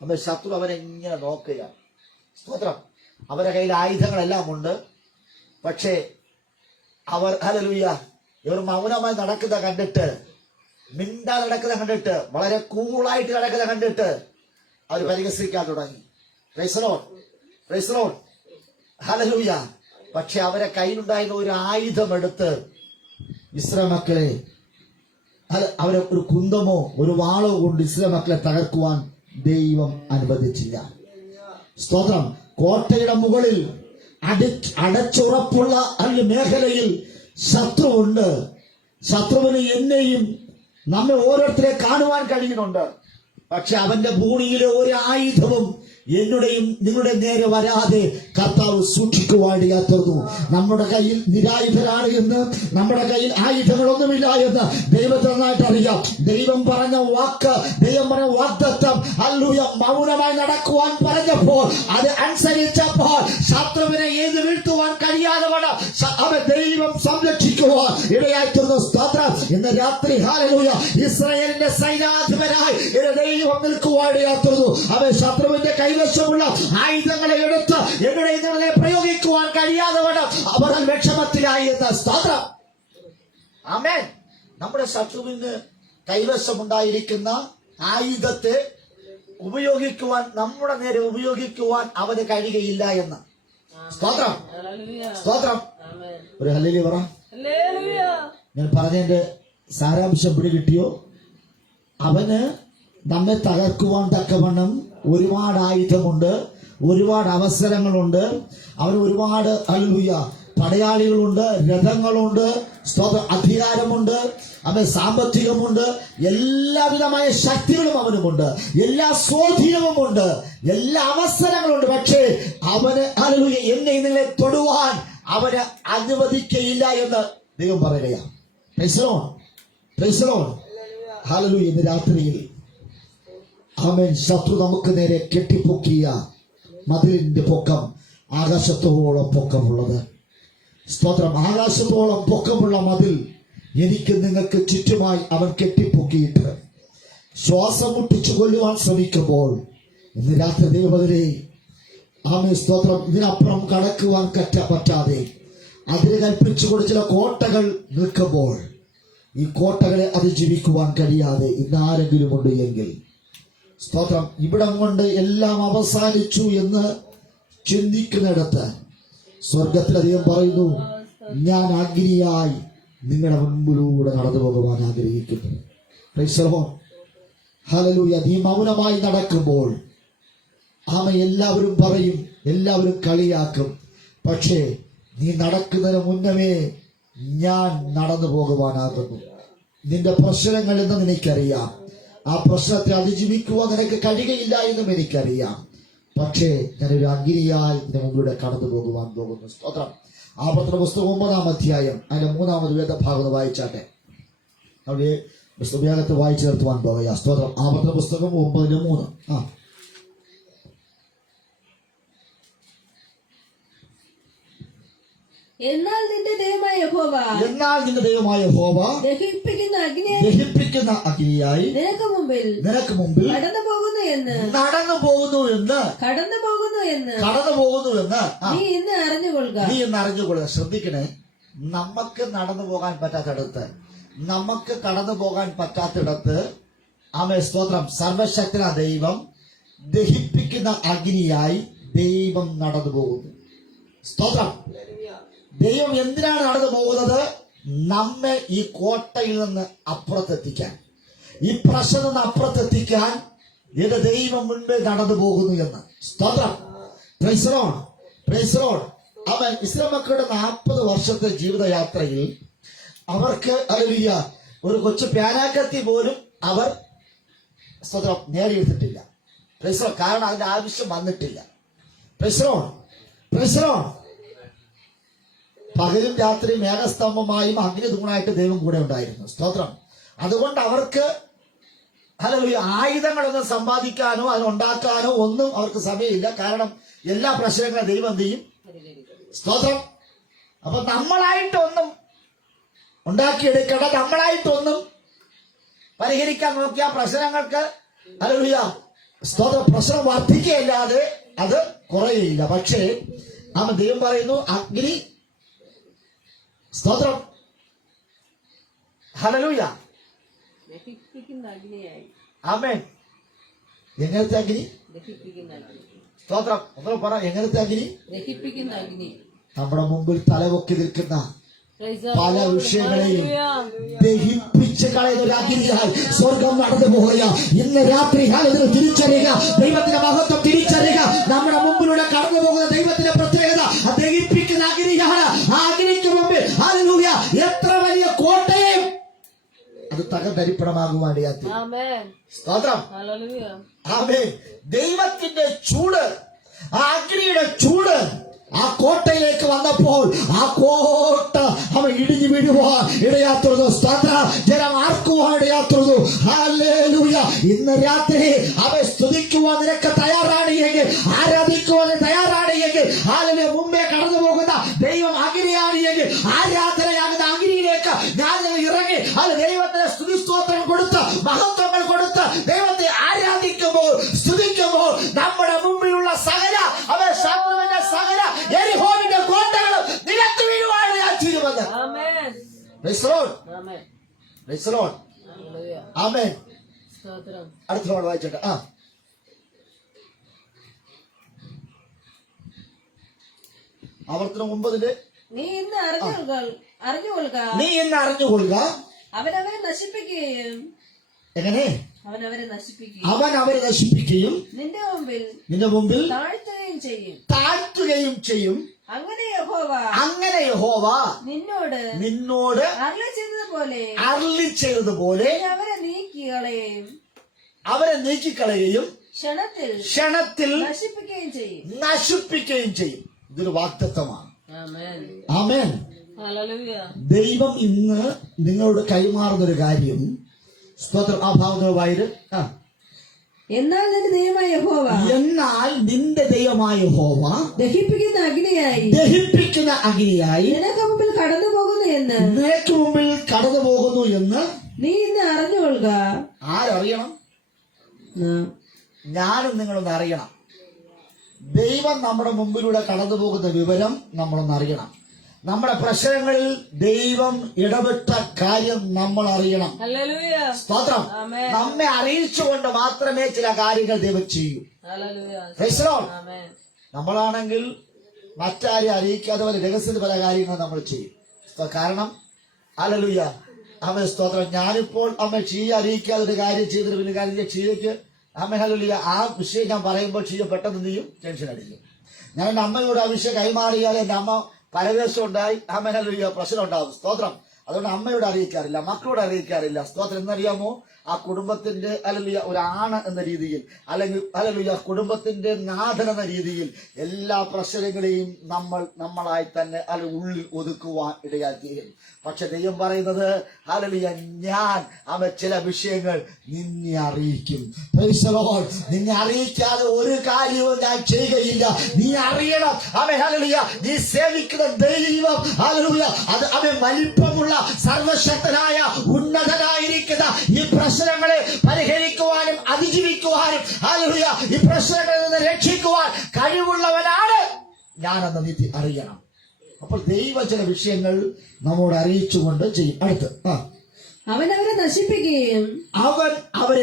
അവൻ ശത്രു അവനെ ഇങ്ങനെ നോക്കുകയാണ്. സ്തോത്രം. അവരുടെ കയ്യിൽ ആയുധങ്ങളെല്ലാം ഉണ്ട്, പക്ഷേ അവർ ഹല്ലേലൂയ ഇവർ മൗനമായി നടക്കുന്ന കണ്ടിട്ട്, മിണ്ടാതെ നടക്കുന്ന കണ്ടിട്ട്, വളരെ കൂളായിട്ട് നടക്കുന്ന കണ്ടിട്ട് അവർ പരിഹസിക്കാൻ തുടങ്ങി. Price the Lord, praise the Lord, hallelujah. പക്ഷെ അവരെ കയ്യിലുണ്ടായിരുന്ന ഒരു ആയുധം എടുത്ത് ഇസ്രായേൽ മക്കളെ, അവരെ ഒരു കുന്തമോ ഒരു വാളോ കൊണ്ട് ഇസ്രായേൽ മക്കളെ തകർക്കുവാൻ ദൈവം അനുവദിച്ചില്ല. സ്തോത്രം. കോട്ടയുടെ മുകളിൽ അടച്ചുറപ്പുള്ള മേഖലയിൽ ശത്രുവുണ്ട്. ശത്രുവിന് എന്നെയും നമ്മെ ഓരോരുത്തരെ കാണുവാൻ കഴിയുന്നുണ്ട്. പക്ഷെ അവന്റെ ഭൂമിയിലെ ഒരു ആയുധവും എന്നുടെയും നിങ്ങളുടെ നേരെ വരാതെ കർത്താവ് സൂക്ഷിക്കുവാനിടയാത്തുന്നു. നമ്മുടെ കയ്യിൽ നിരായുധരാണ് എന്ന്, നമ്മുടെ കയ്യിൽ ആയുധങ്ങളൊന്നുമില്ല എന്ന് ദൈവത്തെ നന്നായിട്ട് അറിയാം. ദൈവം പറഞ്ഞ വാക്ക്, ദൈവം പറഞ്ഞ വാഗ്ദത്തം ഹല്ലേലൂയ മൗനമായി നടക്കുവാൻ പറഞ്ഞപ്പോൾ അത് അനുസരിച്ചപ്പോൾ ശത്രുവിനെ ഏത് വീഴ്ത്തുവാൻ കഴിയാതെ അവൻ ദൈവം സംരക്ഷിക്കുവാൻ ഇടയായിത്തീർന്നു. സ്തോത്രം. ഇന്ന് രാത്രി ഹല്ലേലൂയ ഇസ്രായേലിന്റെ സൈന്യാധിപനായി ദൈവം നിൽക്കുവാൻ ഇടയായിത്തീർന്നു. അവൻ ശത്രുവിന്റെ കൈവശമുള്ള ആയുധങ്ങളെ എടുത്ത് എവിടെ പ്രയോഗിക്കുവാൻ കഴിയാതെ അവർ വിഷമത്തിലായി എന്ന സ്തോത്രം. ആമേൻ. നമ്മുടെ ശത്രുവിന് കൈവശമുണ്ടായിരിക്കുന്ന ആയുധത്തെ ഉപയോഗിക്കുവാൻ, നമ്മുടെ നേരെ ഉപയോഗിക്കുവാൻ അവന് കഴിയുകയില്ല എന്ന്. സ്തോത്രം, സ്തോത്രം. ഒരു ഹല്ലേലൂയ പറ. ഞാൻ പറഞ്ഞതിന്റെ സാരാംശം പിടികിട്ടിയോ? അവന് നമ്മെ തകർക്കുവാൻ തക്കവണ്ണം ഒരുപാട് ആയുധമുണ്ട്, ഒരുപാട് അവസരങ്ങളുണ്ട്. അവന് ഒരുപാട് ഹല്ലേലൂയ പടയാളികളുണ്ട്, രഥങ്ങളുണ്ട്, സ്തോത്ര അധികാരമുണ്ട്. അവൻ സാമ്പത്തികമുണ്ട്, എല്ലാവിധമായ ശക്തികളും അവനുമുണ്ട്, എല്ലാ സ്വാധീനവുമുണ്ട്, എല്ലാ അവസരങ്ങളുണ്ട്. പക്ഷേ അവന് ഹല്ലേലൂയ എന്നെ നിങ്ങളെ തൊടുവാൻ അവന് അനുവദിക്കയില്ല എന്ന് ദൈവം പറയുകയാണ്. Price the Lord, praise the Lord, hallelujah. ഇന്ന് രാത്രിയിൽ ആമേൻ, ശത്രു നമുക്ക് നേരെ കെട്ടിപ്പൊക്കിയ മതിലിന്റെ പൊക്കം ആകാശത്തോളം പൊക്കമുള്ളത്. സ്തോത്രം. ആകാശത്തോളം പൊക്കമുള്ള മതിൽ എനിക്ക് നിങ്ങൾക്ക് ചുറ്റുമായി അവൻ കെട്ടിപ്പൊക്കിയിട്ട് ശ്വാസം മുട്ടിച്ചു കൊല്ലുവാൻ ശ്രമിക്കുമ്പോൾ ഇന്ന് രാത്രി ദൈവമേ ആമേൻ സ്തോത്രം, ഇതിനപ്പുറം കടക്കുവാൻ പറ്റാതെ അതിന് കൽപ്പിച്ചു കൊണ്ട് ചില കോട്ടകൾ നിൽക്കുമ്പോൾ ഈ കോട്ടകളെ അതിജീവിക്കുവാൻ കഴിയാതെ ഇന്നാരെങ്കിലും ഉണ്ട് എങ്കിൽ സ്തോത്രം, ഇവിടം കൊണ്ട് എല്ലാം അവസാനിച്ചു എന്ന് ചിന്തിക്കുന്നിടത്ത് സ്വർഗത്തിലധികം പറയുന്നു, ഞാൻ അഗ്നിയായി നിങ്ങളുടെ മുൻപിലൂടെ കടന്നു പോകുവാൻ ആഗ്രഹിക്കുന്നു. Price the Lord, hallelujah. നീ മൗനമായി നടക്കുമ്പോൾ എല്ലാവരും പറയും, എല്ലാവരും കളിയാക്കും. പക്ഷേ നീ നടക്കുന്നതിന് മുന്നമേ ഞാൻ നടന്നു പോകുവാനാകുന്നു. നിന്റെ പ്രശ്നങ്ങൾ എന്നും എനിക്കറിയാം. ആ പ്രശ്നത്തെ അതിജീവിക്കുവാൻ നിനക്ക് കഴിയുകയില്ല എന്നും എനിക്കറിയാം. പക്ഷേ ഞാനൊരു അഗ്നിയായി നിന്റെ മുമ്പിലൂടെ കടന്നു പോകുവാൻ പോകുന്നു. സ്തോത്രം. ആവർത്തന പുസ്തകം 9-ാം അധ്യായം അതിന്റെ 3-ാമത് വേദഭാഗം വായിച്ചാട്ടെ. അവിടെ പുസ്തകത്ത് വായിച്ചു നിർത്തുവാൻ പോകുക. സ്തോത്രം. ആവർത്തന പുസ്തകം 9:3. എന്നാൽ നിന്റെ ദൈവമായ യഹോവ ദഹിപ്പിക്കുന്ന അഗ്നിയായി നിനക്ക് മുമ്പിൽ കടന്നു പോകുന്നു എന്ന് നീ ഇന്ന് അറിഞ്ഞുകൊള്ളുക. ശ്രദ്ധിക്കണേ, നമുക്ക് നടന്നു പോകാൻ പറ്റാത്തിടത്ത്, നമുക്ക് കടന്നു പോകാൻ പറ്റാത്തിടത്ത് ആമേൻ സ്തോത്രം, സർവശക്തനായ ദൈവം ദഹിപ്പിക്കുന്ന അഗ്നിയായി ദൈവം നടന്നു പോകുന്നു. സ്തോത്രം. ദൈവം എന്തിനാണ് നടന്നു പോകുന്നത്? നമ്മെ ഈ കോട്ടയിൽ നിന്ന് അപ്പുറത്തെത്തിക്കാൻ, ഈ പ്രശ്നം നിന്ന് അപ്പുറത്തെത്തിക്കാൻ എന്റെ ദൈവം മുൻപേ നടന്നു പോകുന്നു എന്ന്. സ്തോത്രം. Price the Lord, praise the Lord. അവൻ ഇസ്രായേൽ മക്കളുടെ 40 വർഷത്തെ ജീവിതയാത്രയിൽ അവർക്ക് ഹല്ലേലൂയ ഒരു കൊച്ചു പ്യാനാക്കത്തി പോലും അവർ സ്തോത്രം നേടിയെടുത്തിട്ടില്ല. Price the Lord. കാരണം അതിന്റെ ആവശ്യം വന്നിട്ടില്ല. Price the Lord, praise the Lord. പകലും രാത്രി മേഘസ്തംഭമായും അഗ്നി തൂണായിട്ട് ദൈവം കൂടെ ഉണ്ടായിരുന്നു. സ്തോത്രം. അതുകൊണ്ട് അവർക്ക് ഹല്ലേലൂയ ആയുധങ്ങളൊന്നും സമ്പാദിക്കാനോ അതിനുണ്ടാക്കാനോ ഒന്നും അവർക്ക് സമയമില്ല. കാരണം എല്ലാ പ്രശ്നങ്ങളും ദൈവം എന്ത് ചെയ്യും? സ്തോത്രം. അപ്പൊ നമ്മളായിട്ടൊന്നും ഉണ്ടാക്കിയെടുക്കേണ്ട, നമ്മളായിട്ടൊന്നും പരിഹരിക്കാൻ നോക്കിയ പ്രശ്നങ്ങൾക്ക് ഹല്ലേലൂയ സ്തോത്രം പ്രശ്നം വർദ്ധിക്കുകയല്ലാതെ അത് കുറയുകയില്ല. പക്ഷേ ദൈവം പറയുന്നു അഗ്നി, സ്തോത്രം, ഹല്ലേലൂയ, ആമേൻ. എങ്ങനത്തെ അഗ്നി? സ്തോത്രം. ഒന്നും പറ, എങ്ങനത്തെ അഗ്നി? നമ്മുടെ മുമ്പിൽ തലപൊക്കി നിൽക്കുന്ന പല വിഷയങ്ങളെയും ദഹിപ്പിച്ച് കളയുന്ന ഒരു അഗ്നിയായി സ്വർഗം നടന്നു പോവുക. ഇന്ന് രാത്രി ഇതിന് തിരിച്ചറിയുക, ദൈവത്തിന്റെ മഹത്വം തിരിച്ചറിയുക. നമ്മുടെ മുമ്പിലൂടെ കടന്നു പോകുന്ന ദൈവത്തിന്റെ പ്രത്യേകത ദഹിപ്പിക്കുന്ന അഗ്നിയാണ്. ആ അഗ്നിക്ക് മുമ്പിൽ ഹല്ലേലൂയ എത്ര വലിയ കോട്ടയും അത് തകർത്തരിപ്പണമാകുവാൻ ഇടയാക്കി. സ്തോത്രം. ആമേൻ. ദൈവത്തിന്റെ ചൂട്, ആ അഗ്നിയുടെ ചൂട് ആ കോട്ടയിലേക്ക് വന്നപ്പോൾ ആ കോട്ട അവൻ ഇടിഞ്ഞു വീഴുവാൻ ഇടയാത്തുള്ളൂ. സ്തോത്രം. ജനം ആർക്കുവാൻ ഇടയാത്തുള്ളൂ. ഹല്ലേലൂയ. ഇന്ന് രാത്രി അവൻ സ്തുതിക്കുവാൻ നിനക്ക് തയ്യാറാണ് എങ്കിൽ, ആരാധിക്കുവാൻ തയ്യാറാണ് എങ്കിൽ, ഹല്ലേലൂയ മുമ്പേ കടന്നു പോകുന്ന ദൈവം അഗ്നിയാണ് എങ്കിൽ, ആരാധനയാകുന്ന അഗ്നിയിലേക്ക് ഞാൻ ഇറങ്ങി അത് ദൈവത്തിന് സ്തുതി സ്തോത്രം കൊടുത്ത് മഹത്വങ്ങൾ കൊടുത്ത് ദൈവത്തെ ആരാധിക്കുമ്പോൾ സ്തുതിക്കുമ്പോൾ നമ്മുടെ മുമ്പിലുള്ള സകല അവൻ ശത്രുവിന്റെ സകല യെരിഹോവിന്റെ കോട്ടകളും നിലത്ത് വീഴുവാണ് ഞാൻ ചെയ്യുന്നത്. Praise the Lord, praise the Lord, ആമേൻ. അടുത്ത ഭാഗം വായിച്ചോട്ടെ. ആവർത്തനം 9 നീ ഇന്ന് അറിഞ്ഞുകൊള്ളുക അവനവരെ നശിപ്പിക്കുകയും. എങ്ങനെ? അവൻ അവരെ നശിപ്പിക്കുകയും നിന്റെ മുമ്പിൽ താഴ്ത്തുകയും ചെയ്യും. അങ്ങനെ യഹോവ നിന്നോട് അരുളി അരുളിച്ചെയ്തതുപോലെ നീ അവരെ നീക്കിക്കളയും, അവരെ നീക്കിക്കളയുകയും ക്ഷണത്തിൽ നശിപ്പിക്കുകയും ചെയ്യും. ഇതൊരു വാഗ്ദത്തമാണ്. ആമേൻ. ദൈവം ഇന്ന് നിങ്ങളോട് കൈമാറുന്നൊരു കാര്യം, സ്തോത്രം. ആ ഭാഗങ്ങൾ വായിര്. എന്നാൽ നിന്റെ ദൈവമായ യഹോവ ദഹിപ്പിക്കുന്ന അഗ്നിയായി നിനക്ക് മുമ്പിൽ കടന്നു പോകുന്നു എന്ന് നീ ഇന്ന് അറിഞ്ഞുകൊള്ളുക. ആരറിയണം? ഞാനും നിങ്ങളൊന്ന് അറിയണം. ദൈവം നമ്മുടെ മുമ്പിലൂടെ കടന്നു പോകുന്ന വിവരം നമ്മളൊന്ന് അറിയണം. നമ്മുടെ പ്രശ്നങ്ങളിൽ ദൈവം ഇടപെട്ട കാര്യം നമ്മൾ അറിയണം. സ്തോത്രം. നമ്മെ അറിയിച്ചുകൊണ്ട് മാത്രമേ ചില കാര്യങ്ങൾ ദൈവം ചെയ്യൂ. നമ്മളാണെങ്കിൽ മറ്റാരെ അറിയിക്കാതെ പോലെ രഹസ്യത്തിൽ പല കാര്യങ്ങൾ നമ്മൾ ചെയ്യും. കാരണം ഹല്ലേലൂയ, അമ്മ സ്തോത്രം. ഞാനിപ്പോൾ അമ്മ ഷീയ അറിയിക്കാതെ ഒരു കാര്യം ചെയ്തിട്ട് പിന്നെ കാര്യം ഷീയക്ക് അമ്മ ഹല്ലേലൂയ ആ വിഷയം ഞാൻ പറയുമ്പോൾ ഷീയ പെട്ടെന്ന് എന്ത് ചെയ്യും? ടെൻഷൻ അടിക്കും. ഞാൻ എന്റെ അമ്മയോട് ആ വിഷയം കൈമാറിയാൽ എന്റെ അമ്മ പരവേശം ഉണ്ടായി അമ്മ ഹല്ലേലൂയ പ്രശ്നം ഉണ്ടാവും. സ്തോത്രം. അതുകൊണ്ട് അമ്മയോട് അറിയിക്കാറില്ല, മക്കളോട് അറിയിക്കാറില്ല. സ്തോത്രം. എന്നറിയാമോ? ആ കുടുംബത്തിന്റെ ഹല്ലേലൂയ ഒരു ആണ് എന്ന രീതിയിൽ, അല്ലെങ്കിൽ ഹല്ലേലൂയ കുടുംബത്തിന്റെ നാഥൻ എന്ന രീതിയിൽ എല്ലാ പ്രശ്നങ്ങളെയും നമ്മളായി തന്നെ ഉള്ളിൽ ഒതുക്കുവാൻ ഇടയാക്കുകയും. പക്ഷെ ദൈവം പറയുന്നത് ഹല്ലേലൂയ, ഞാൻ ചില വിഷയങ്ങൾ നിന്നെ അറിയിക്കും. നിന്നെ അറിയിക്കാതെ ഒരു കാര്യവും ഞാൻ ചെയ്യുകയില്ല. നീ അറിയണം ഹല്ലേലൂയ, നീ സേവിക്കുന്ന ദൈവം ഹല്ലേലൂയ അത് വലിപ്പമുള്ള സർവശക്തനായ ഉന്നതനായിരിക്കുന്ന ഈ പ്രശ്നങ്ങളെ പരിഹരിക്കുവാനും അതിജീവിക്കുവാനും ഹല്ലേലൂയ ഈ പ്രശ്നങ്ങളിൽ നിന്ന് രക്ഷിക്കുവാൻ കഴിവുള്ളവനാണ് ഞാനെന്ന് നീ അറിയണം. അപ്പോൾ ദൈവ ചില വിഷയങ്ങൾ നമ്മോട് അറിയിച്ചുകൊണ്ട് ചെയ്യും. അടുത്ത് അവൻ അവരെ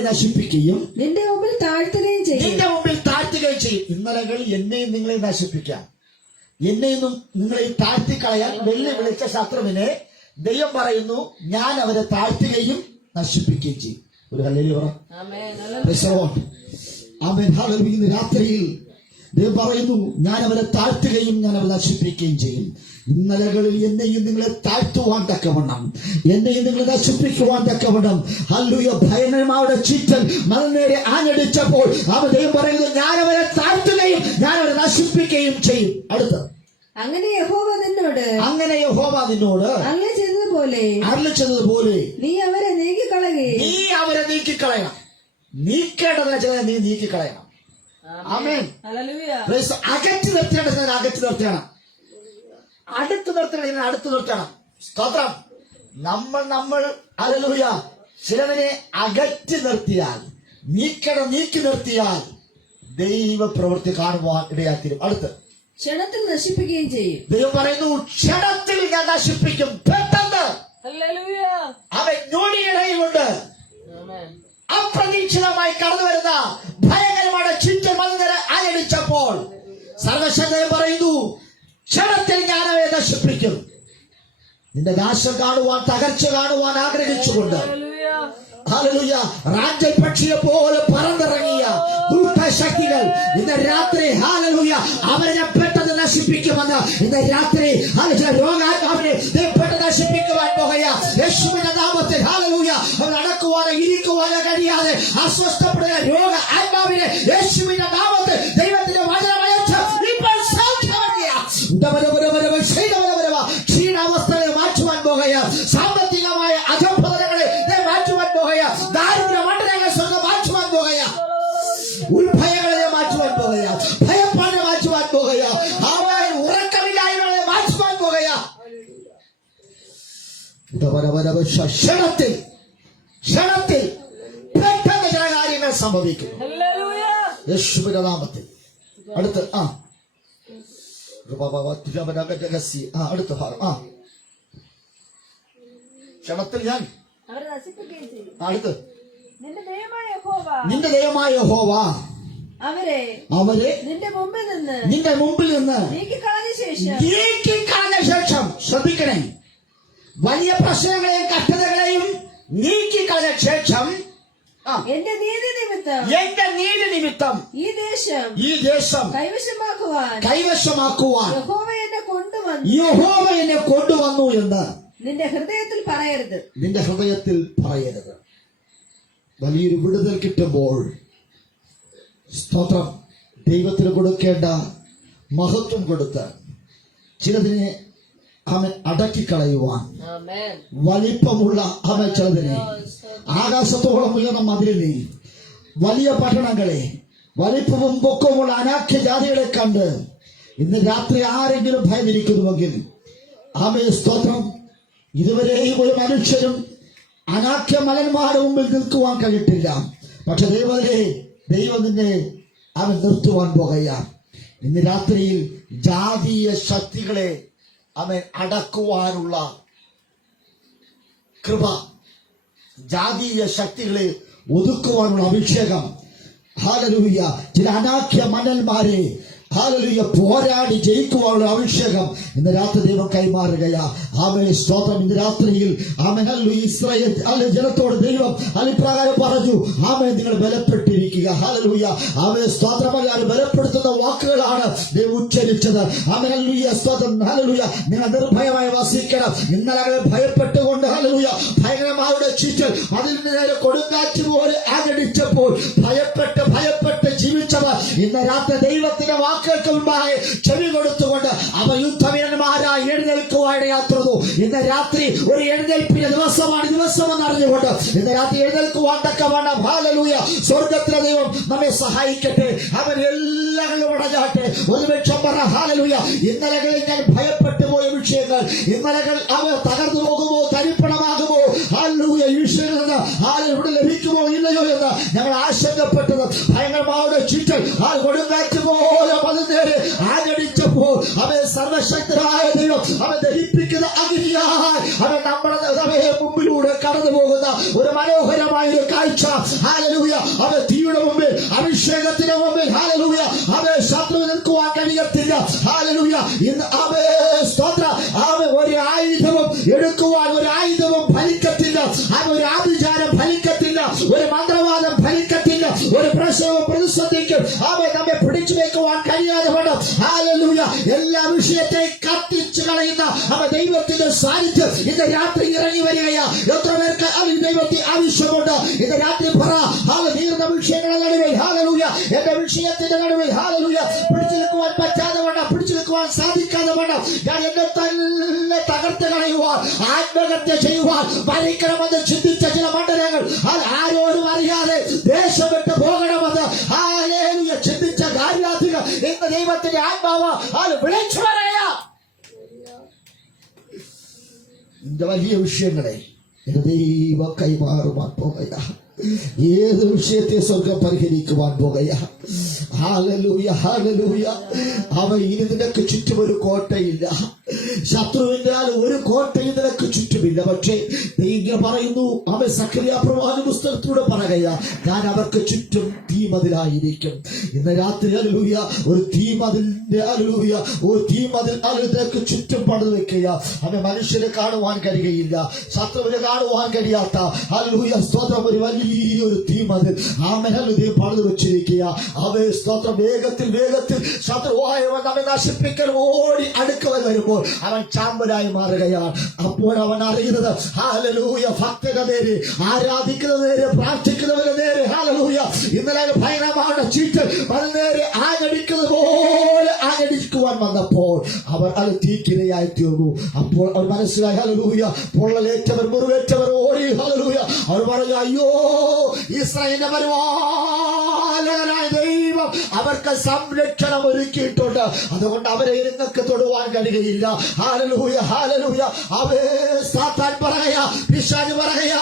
നശിപ്പിക്കുകയും നിന്റെ മുമ്പിൽ താഴ്ത്തുകയും ചെയ്യും. ഇന്നലകളിൽ എന്നെയും നിങ്ങളെയും നശിപ്പിക്കാം, എന്നെയും നിങ്ങളെയും താഴ്ത്തിക്കളയാൻ വെല്ലുവിളിച്ച ശത്രുവിനെ ദൈവം പറയുന്നു, ഞാൻ അവരെ താഴ്ത്തുകയും നശിപ്പിക്കുകയും ചെയ്യും. ഒരു ഹല്ലേലൂയ പറ. ആമേൻ. ഹല്ലേലൂയ. ഇന്ന് രാത്രിയിൽ ദൈവം പറയുന്നു, ഞാൻ അവരെ താഴ്ത്തുകയും ഞാൻ അവരെ നശിപ്പിക്കുകയും ചെയ്യും. ഇന്നലകളിൽ എന്നെയും നിങ്ങളെ താഴ്ത്തുവാൻ തക്കവണ്ണം, എന്നെയും നിങ്ങളെ നശിപ്പിക്കുവാൻ തക്കവണ്ണം ഹല്ലേലൂയ ഭയങ്കരമാരുടെ ചീറ്റൽ മലനേരെ ആഞ്ഞടിച്ചപ്പോൾ അവൻ ദൈവം പറയുന്നു, ഞാൻ അവരെ താഴ്ത്തുകയും ഞാൻ അവരെ നശിപ്പിക്കുകയും ചെയ്യും. അടുത്ത് അങ്ങനെ യഹോവ നിന്നോട് അരുളിച്ചതുപോലെ നീ അവരെ നീക്കിക്കളയണം. നീക്കേണ്ടതിനെ ചിലത് നീ നീക്കിക്കളയണം. ആമേൻ. അകറ്റി നിർത്തേണ്ടതിനെ അകറ്റി നിർത്തണം, അടുത്ത് നിർത്തേണ്ടതിനെ അടുത്ത് നിർത്തണം. സ്തോത്രം. നമ്മൾ ഹല്ലേലൂയ ചിലതിനെ അകറ്റി നിർത്തിയാൽ, നീക്കി നിർത്തിയാൽ ദൈവ പ്രവൃത്തി കാണുവാൻ ഇടയാക്കിരും. അടുത്ത് ക്ഷണത്തിൽ നശിപ്പിക്കുകയും ചെയ്യും. ദൈവം പറയുന്നു, ക്ഷണത്തിൽ ഞാൻ നശിപ്പിക്കും. പെട്ടെന്ന് അവൻ ഞൊടിയിടയിലുണ്ട്. അപ്രതീക്ഷിതമായി കടന്നു വരുന്ന ഭയങ്കരമായ ചുറ്റും മലനിര ആഞ്ഞടിച്ചപ്പോൾ സർവശക്തൻ പറയുന്നു, ക്ഷണത്തിൽ ഞാൻ അവയെ നശിപ്പിക്കും. നിന്റെ നാശം കാണുവാൻ, തകർച്ച കാണുവാൻ ആഗ്രഹിച്ചുകൊണ്ട് ഹല്ലേലൂയ റാഞ്ചൽ പക്ഷിയെ പോലെ പറന്നിറങ്ങിയ ദുഷ്ടശക്തികൾ ഇന്ന് രാത്രി ഹല്ലേലൂയ അവരെ പെട്ടെന്ന് നശിപ്പിക്കുമെന്ന് ഇന്ന് രാത്രി രോഗാത്മാവിനെ പെട്ടെന്ന് നശിപ്പിക്കുവാൻ പോകുകയാ. യേശുവിന്റെ നാമത്തിൽ ഹല്ലേലൂയ നടക്കുവാനോ ഇരിക്കുവാനോ കഴിയാതെ അസ്വസ്ഥപ്പെടുന്ന രോഗ ആത്മാവിനെ യേശുവിന്റെ നാമത്തിൽ ദൈവത്തിന്റെ വചനമയച്ച് ഇപ്പോൾ ക്ഷീണാവസ്ഥകളെ മാറ്റുവാൻ പോകുകയാ. സാമ്പത്തികമായ അധോപതനങ്ങളെ മാറ്റുവാൻ പോകുകയാ. ദാരിദ്ര്യ മണ്ഡലങ്ങളെ മാറ്റുവാൻ പോകുകയാ. ഉൾഭയങ്ങളെ മാറ്റുവാൻ പോകുകയാ. ഭയപ്പാടിനെ മാറ്റുവാൻ പോകുകയാ. അവൻ ഉറക്കമില്ലായ്മകളെ മാറ്റുവാൻ പോകുകയാ. ക്ഷണത്തിൽ പെട്ടെന്ന് ചില കാര്യങ്ങൾ സംഭവിക്കും യേശുവിന്റെ നാമത്തിൽ. അടുത്ത് അടുത്ത ഭാഗം ക്ഷണത്തിൽ ഞാൻ അടുത്ത് നിന്റെ ദൈവമായ യഹോവ അവരെ നിന്റെ മുമ്പിൽ നിന്ന് നീക്കിക്കളഞ്ഞ ശേഷം ശ്രദ്ധിക്കണേ, വലിയ പ്രശ്നങ്ങളെയും കഷ്ടതകളെയും നീക്കിക്കളഞ്ഞ ശേഷം എന്റെ നീതി നിമിത്തം ഈ ദേശം കൈവശമാക്കുവാൻ യഹോവ എന്നെ കൊണ്ടുവന്നു എന്ന് നിന്റെ ഹൃദയത്തിൽ പറയരുത്. നിന്റെ ഹൃദയത്തിൽ പറയരുത്. വലിയൊരു വിടുതൽ കിട്ടുമ്പോൾ സ്തോത്രം ദൈവത്തിന് കൊടുക്കേണ്ട മഹത്വം കൊടുത്ത് ചിലതിനെ അവൻ അടക്കിക്കളയുവാൻ വലിപ്പമുള്ള അവൻ ചിലതിനെ ആകാശത്തോളം ഉയർന്ന മതിലിനെ വലിയ പട്ടണങ്ങളെ വലിപ്പവും പൊക്കവുമുള്ള അനാഖ്യ ജാതികളെ കണ്ട് ഇന്ന് രാത്രി ആരെങ്കിലും ഭയന്നിരിക്കുന്നുവെങ്കിൽ ആമേ സ്തോത്രം ഇതുവരെയും ഒരു മനുഷ്യരും അനാഖ്യ മലന്മാരുടെ മുമ്പിൽ നിൽക്കുവാൻ കഴിയിട്ടില്ല. പക്ഷെ ദൈവം നിന്നെ അവൻ നിർത്തുവാൻ പോകുകയാണ്. ഇന്ന് രാത്രിയിൽ ജാതീയ ശക്തികളെ അവൻ അടക്കുവാനുള്ള കൃപ, ജാതീയ ശക്തികളെ ഒതുക്കുവാനുള്ള അഭിഷേകം, ഹല്ലേലൂയ, ചില അനാഖ്യ മന്നന്മാരെ ഹല്ലേലൂയ പോരാടി ജയിക്കുവാനുള്ള അഭിഷേകം ഇന്ന് രാത്രി ദൈവം കൈമാറുകയാ. ആമേൻ സ്തോത്രം. ഇന്ന് രാത്രിയിൽ ആമേൻ ഹല്ലേലൂയ ഇസ്രായേൽ ജനത്തോട് ദൈവം അലിപ്രകാരം പറഞ്ഞു, ആമേൻ നിങ്ങൾ ബലപ്പെട്ടിരിക്കുക. ഹല്ലേലൂയ. ആമേൻ സ്തോത്രമല്ലാതെ ബലപ്പെടുത്തുന്ന വാക്കുകളാണ് ദൈവം ഉച്ചരിച്ചത്. ആമേൻ ഹല്ലേലൂയ സ്തോത്രം. ഹല്ലേലൂയ. നിങ്ങൾ നിർഭയമായി വസിക്കണം. ഇന്നലെ ഭയപ്പെട്ടുകൊണ്ട് ഹല്ലേലൂയ ഭയങ്കരമാരുടെ ചീറ്റൽ അതിൽ നേരെ കൊടുങ്കാറ്റ് പോലെ ആഞ്ഞടിച്ചപ്പോൾ ഭയപ്പെട്ട് ജീവിച്ചവർ ഇന്ന് രാത്രി ദൈവത്തിന്റെ വാക്കുകൾക്ക് മുമ്പായി ചെവി കൊടുത്തുകൊണ്ട് അവർ യുദ്ധവീരന്മാരായി എഴുന്നേൽക്കുവാൻ യാത്രന്നു. ഇന്ന് രാത്രി ഒരു എഴുന്നേൽപ്പിന്റെ ദിവസമെന്ന് അറിഞ്ഞുകൊണ്ട് ഇന്ന് രാത്രി എഴുന്നേൽക്കുവാൻ തക്കവണ്ണം ഹല്ലേലൂയ സ്വർഗ്ഗത്തിലെ ദൈവം നമ്മെ സഹായിക്കട്ടെ. അവൻ എല്ലാവരും അടഞ്ഞാട്ടെ. ഒരുപക്ഷം പറ ഹല്ലേലൂയ. ഇന്നലകളിൽ ഞാൻ ഭയപ്പെട്ടു പോയ വിഷയങ്ങൾ, ഇന്നലകൾ അവർ തകർന്നു പോകുമോ, തരിപ്പണമാകുമോ, ഹല്ലേലൂയ ഈ വിഷയങ്ങളിൽ നിന്ന് ഇവിടെ ലഭിക്കുമോ ഇല്ലയോ എന്ന് ഞങ്ങൾ ആശങ്കപ്പെട്ടത് ഭയങ്കരമാവുടെ ചുറ്റൽ കൊടുങ്കാറ്റ് പോലെ പതിനേരെ ആഞ്ഞടിച്ചപ്പോൾ അവൻ സർവശക്തരായ ദൈവം അവൻ ദഹിപ്പിക്കുന്ന അഗ്നിയായി അവൻ നമ്മുടെ മുമ്പിലൂടെ കടന്നു പോകുന്ന ഒരു മനോഹരമായ ഒരു കാഴ്ച. ഹല്ലേലൂയ. അവൻ തീയുടെ മുമ്പിൽ, അഭിഷേകത്തിന് മുമ്പിൽ ഹല്ലേലൂയ അവൻ ശത്രു നിൽക്കുവാൻ കഴിയത്തില്ല. ഹല്ലേലൂയ. ഇന്ന് അവൻ സ്തോത്ര അവൻ ഒരു ആയുധവും എടുക്കുവാൻ ഒരു ആയുധവും ഫലിക്കത്തില്ല. അവൻ ഒരു ആഭിചാരം ഫലിക്കത്തില്ല, ഒരു മന്ത്രവാദം ഫലിക്കത്തില്ല, ഒരു പ്രശ്നവും പ്രതിസന്ധിക്കും അവൻ നമ്മെ പിടിച്ചു വെക്കുവാൻ കഴിയാതെ വേണം. ഹല്ലേലൂയ. എല്ലാ വിഷയത്തെയും കത്തിച്ചു കളയുന്ന അവൻ ദൈവത്തിന്റെ സാന്നിധ്യം ഇന്ന് രാത്രി ഇറങ്ങി വരികയാ. എത്ര പേർക്ക് ദൈവത്തിന് ആവശ്യമുണ്ട്? ഇന്ന് രാത്രി പറ നീർന്ന വിഷയങ്ങളുടെ നടുവിൽ ഹല്ലേലൂയ എന്റെ വിഷയത്തിന്റെ നടുവിൽ ഹല്ലേലൂയ പിടിച്ചു നിൽക്കുവാൻ പറ്റാതെ വേണം, പിടിച്ചു നിൽക്കുവാൻ സാധിക്കാതെ വേണം. ഞാൻ എന്നെ തന്നെ തകർത്ത് കളയുവാൻ, ആത്മഹത്യ ചെയ്യുവാൻ, മരിക്കണമെന്ന് ചിന്തിച്ച ചില മണ്ഡലങ്ങൾ ആരോരും അറിയാതെ ദേശം വിട്ട് പോകണമെന്ന് ഹല്ലേലൂയ ചിന്തിച്ച കാര്യാധികൾ ഇന്ന് ദൈവത്തിന്റെ ആത്മാവ് വിളിച്ചു പറയാ. എന്റെ വലിയ വിഷയങ്ങളെ എന്റെ ദൈവം കൈമാറുവാൻ പോകുക. ഏത് വിഷയത്തെ സ്വർഗം പരിഹരിക്കുവാൻ പോകുക. Hallelujah, hallelujah. അവൻ ഇനി നിനക്ക് ചുറ്റും ഒരു കോട്ടയില്ല, ശത്രുവിന്റെ ഒരു കോട്ടയും നിനക്ക് ചുറ്റുമില്ല. പക്ഷേ ദൈവം പറയുന്നു, അവൻ സഖറിയ പ്രവാചക പുസ്തകത്തിലൂടെ പറയുകയാ, ഞാൻ അവർക്ക് ചുറ്റും തീമതിലായിരിക്കും. ഇന്ന് രാത്രി ഹല്ലേലൂയ ഒരു തീമതിലിന്റെ ഹല്ലേലൂയ ഒരു തീമതിൽ നിനക്ക് ചുറ്റും പണിത് വെക്കുക. അവൻ മനുഷ്യരെ കാണുവാൻ കഴിയുകയില്ല, ശത്രുവിനെ കാണുവാൻ കഴിയാത്ത ഹല്ലേലൂയ സ്തോത്രം ഒരു വലിയൊരു തീമതിൽ ആമേൻ ഹല്ലേലൂയ പണിത് വെച്ചിരിക്കുക. അവൻ സ്തോത്രം വേഗത്തിൽ ശത്രുവായവൻ നമ്മെ നശിപ്പിക്കൽ ഓടി അടുക്കവൻ വരുമ്പോൾ അവൻ ചാമ്പലായി മാറുകയാണ്. അപ്പോൾ അവൻ അറിയുന്നത് ഹല്ലേലൂയ ഭക്തരുടെ നേരെ, ആരാധിക്കുന്ന നേരെ, പ്രാർത്ഥിക്കുന്നവരുടെ നേരെ ഹല്ലേലൂയ ഇന്നലെ ഭയങ്കരമായ ചീറ്റ് നേരെ ആഞ്ഞടിക്കുന്നത് പോലെ ആഞ്ഞടിക്കുവാൻ വന്നപ്പോൾ അവർ അത് തീക്കിരയായി തീർന്നു. അപ്പോൾ അവർ മനസ്സിലായി ഹല്ലേലൂയ പൊള്ളലേറ്റവർ മുറിവേറ്റവർ ഓടി ഹല്ലേലൂയ അവർ പറഞ്ഞു, അയ്യോ ഇസ്രായേലിന്റെ പരിപാലകനായ ദൈവം അവർക്ക് സംരക്ഷണം ഒരുക്കിയിട്ടുണ്ട്, അതുകൊണ്ട് അവരെ നിങ്ങൾക്ക് തൊടുവാൻ കഴിയുകയില്ല. Hallelujah, hallelujah. അവേ സാത്താൻ പറയാ, പിശാച് പറയാ,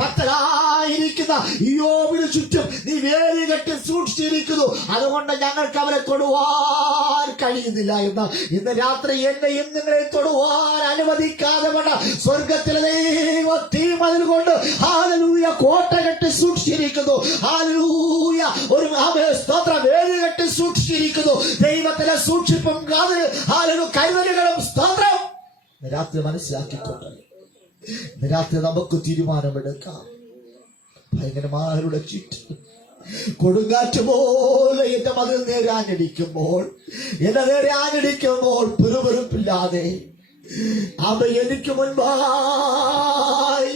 ഭക്തരായിരിക്കുന്ന യോബിന് ചുറ്റും നീ വേലി കെട്ടി സൂക്ഷിച്ചിരിക്കുന്നു, അതുകൊണ്ട് ഞങ്ങൾക്ക് അവരെ തൊടുവാൻ കഴിയുന്നില്ല എന്ന്. ഇന്ന് രാത്രി എന്നെയും നിങ്ങളെ തൊടുവാൻ അനുവദിക്കാതെ വേണ്ട സ്വർഗത്തിലെ ദൈവം തീമതിൽ കൊണ്ട് ഹല്ലേലൂയ കോട്ട കെട്ടി സൂക്ഷിച്ചിരിക്കുന്നു. ഹല്ലേലൂയ ഒരു സ്തോത്ര വേലി കെട്ടി സൂക്ഷിച്ചിരിക്കുന്നു. ദൈവത്തിലെ സൂക്ഷിപ്പും ഹല്ലേലൂയ കൈവരികളും സ്തോത്രം രാത്രി മനസ്സിലാക്കിക്കൊണ്ട് രാത്രി നമുക്ക് തീരുമാനമെടുക്കാം. ഭയങ്കരമാരുടെ ചുറ്റും കൊടുങ്കാറ്റ് പോലെ എന്റെ മതിൽ നേരെ ആഞ്ഞടിക്കുമ്പോൾ, എന്റെ നേരെ ആഞ്ഞടിക്കുമ്പോൾ പിറുപിറുപ്പില്ലാതെ അവ എനിക്ക് മുൻപായി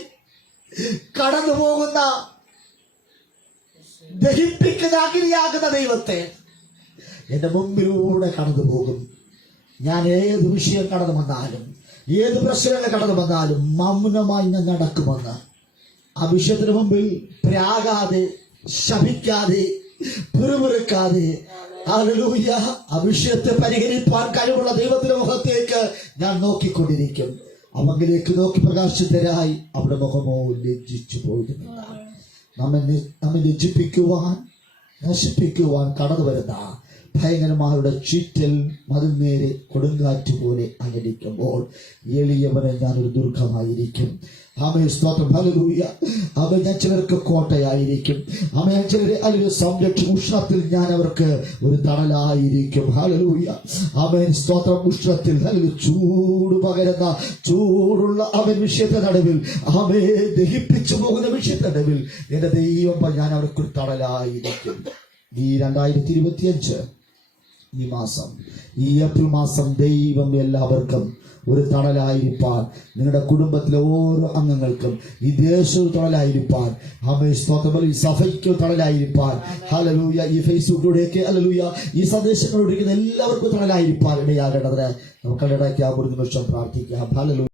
കടന്നു പോകുന്ന ദഹിപ്പിക്കുന്ന അഗ്നിയാകുന്ന ദൈവത്തെ എന്റെ മുമ്പിലൂടെ കടന്നു പോകും. ഞാൻ ഏത് വിഷയം കടന്നു വന്നാലും, ഏത് പ്രശ്നങ്ങൾ കടന്നു വന്നാലും മൗനമായി ഞാൻ നടക്കുമെന്ന്. ആ വിഷയത്തിന് മുമ്പിൽ പ്രാകാതെ, ശപിക്കാതെ, പിറുപിറുക്കാതെ, ഹല്ലേലൂയ, ആ വിഷയത്തെ പരിഹരിപ്പാൻ കഴിവുള്ള ദൈവത്തിന്റെ മുഖത്തേക്ക് ഞാൻ നോക്കിക്കൊണ്ടിരിക്കും. അവങ്കിലേക്ക് നോക്കി പ്രകാശിതരായി അവിടെ മുഖമോ ലജ്ജിച്ചു പോയിരുന്നില്ല. നമ്മെ ലജ്ജിപ്പിക്കുവാൻ, നശിപ്പിക്കുവാൻ കടന്നു വരുന്ന ഭയങ്കരമാരുടെ ചീറ്റൽ മതിൽ നേരെ കൊടുങ്കാറ്റ് പോലെ അകലിക്കുമ്പോൾ എളിയവനെ ഞാനൊരു ദുർഗമായിരിക്കും. ആമേൻ, സ്തോത്രം, ഹല്ലേലൂയ. ആമേൻ, ഞാൻ ചിലർക്ക് കോട്ടയായിരിക്കും. ആമേൻ, ചിലരെ അല്ലെങ്കിൽ സംരക്ഷണം ഉഷ്ണത്തിൽ ഞാൻ അവർക്ക് ഒരു തണലായിരിക്കും. ഹല്ലേലൂയ. ആമേൻ, സ്തോത്രം. ഉഷ്ണത്തിൽ ചൂട് പകരുന്ന ചൂടുള്ള അവൻ വിഷയത്തെ നടുവിൽ, ആമേൻ, ദഹിപ്പിച്ചു പോകുന്ന വിഷയത്തെ നടുവിൽ എന്റെ ദൈവം ഞാൻ അവർക്ക് ഒരു തണലായിരിക്കും. ഈ 2025 ഈ മാസം, ഈ ഏപ്രിൽ മാസം ദൈവം എല്ലാവർക്കും ഒരു തണലായിരിക്കാൻ, നിങ്ങളുടെ കുടുംബത്തിലെ ഓരോ അംഗങ്ങൾക്കും, ഈ ദേശവും തണലായിരിക്കാൻ, ആമേൻ, സ്തോത്രം, ഈ സഭയ്ക്ക് തണലായിരിക്കാൻ, ഹല്ലേലൂയ, ഈ ഫേസ്ബുക്കിലൂടെയൊക്കെ ഹല്ലേലൂയ ഈ സന്ദേശങ്ങളിലൂടെ എല്ലാവർക്കും തണലായിരിക്കാൻ ഇടയാകേണ്ടതിന് നമുക്ക് ഇടയ്ക്ക് ഒരു നിമിഷം പ്രാർത്ഥിക്കാം. ഹല്ലേലൂയ.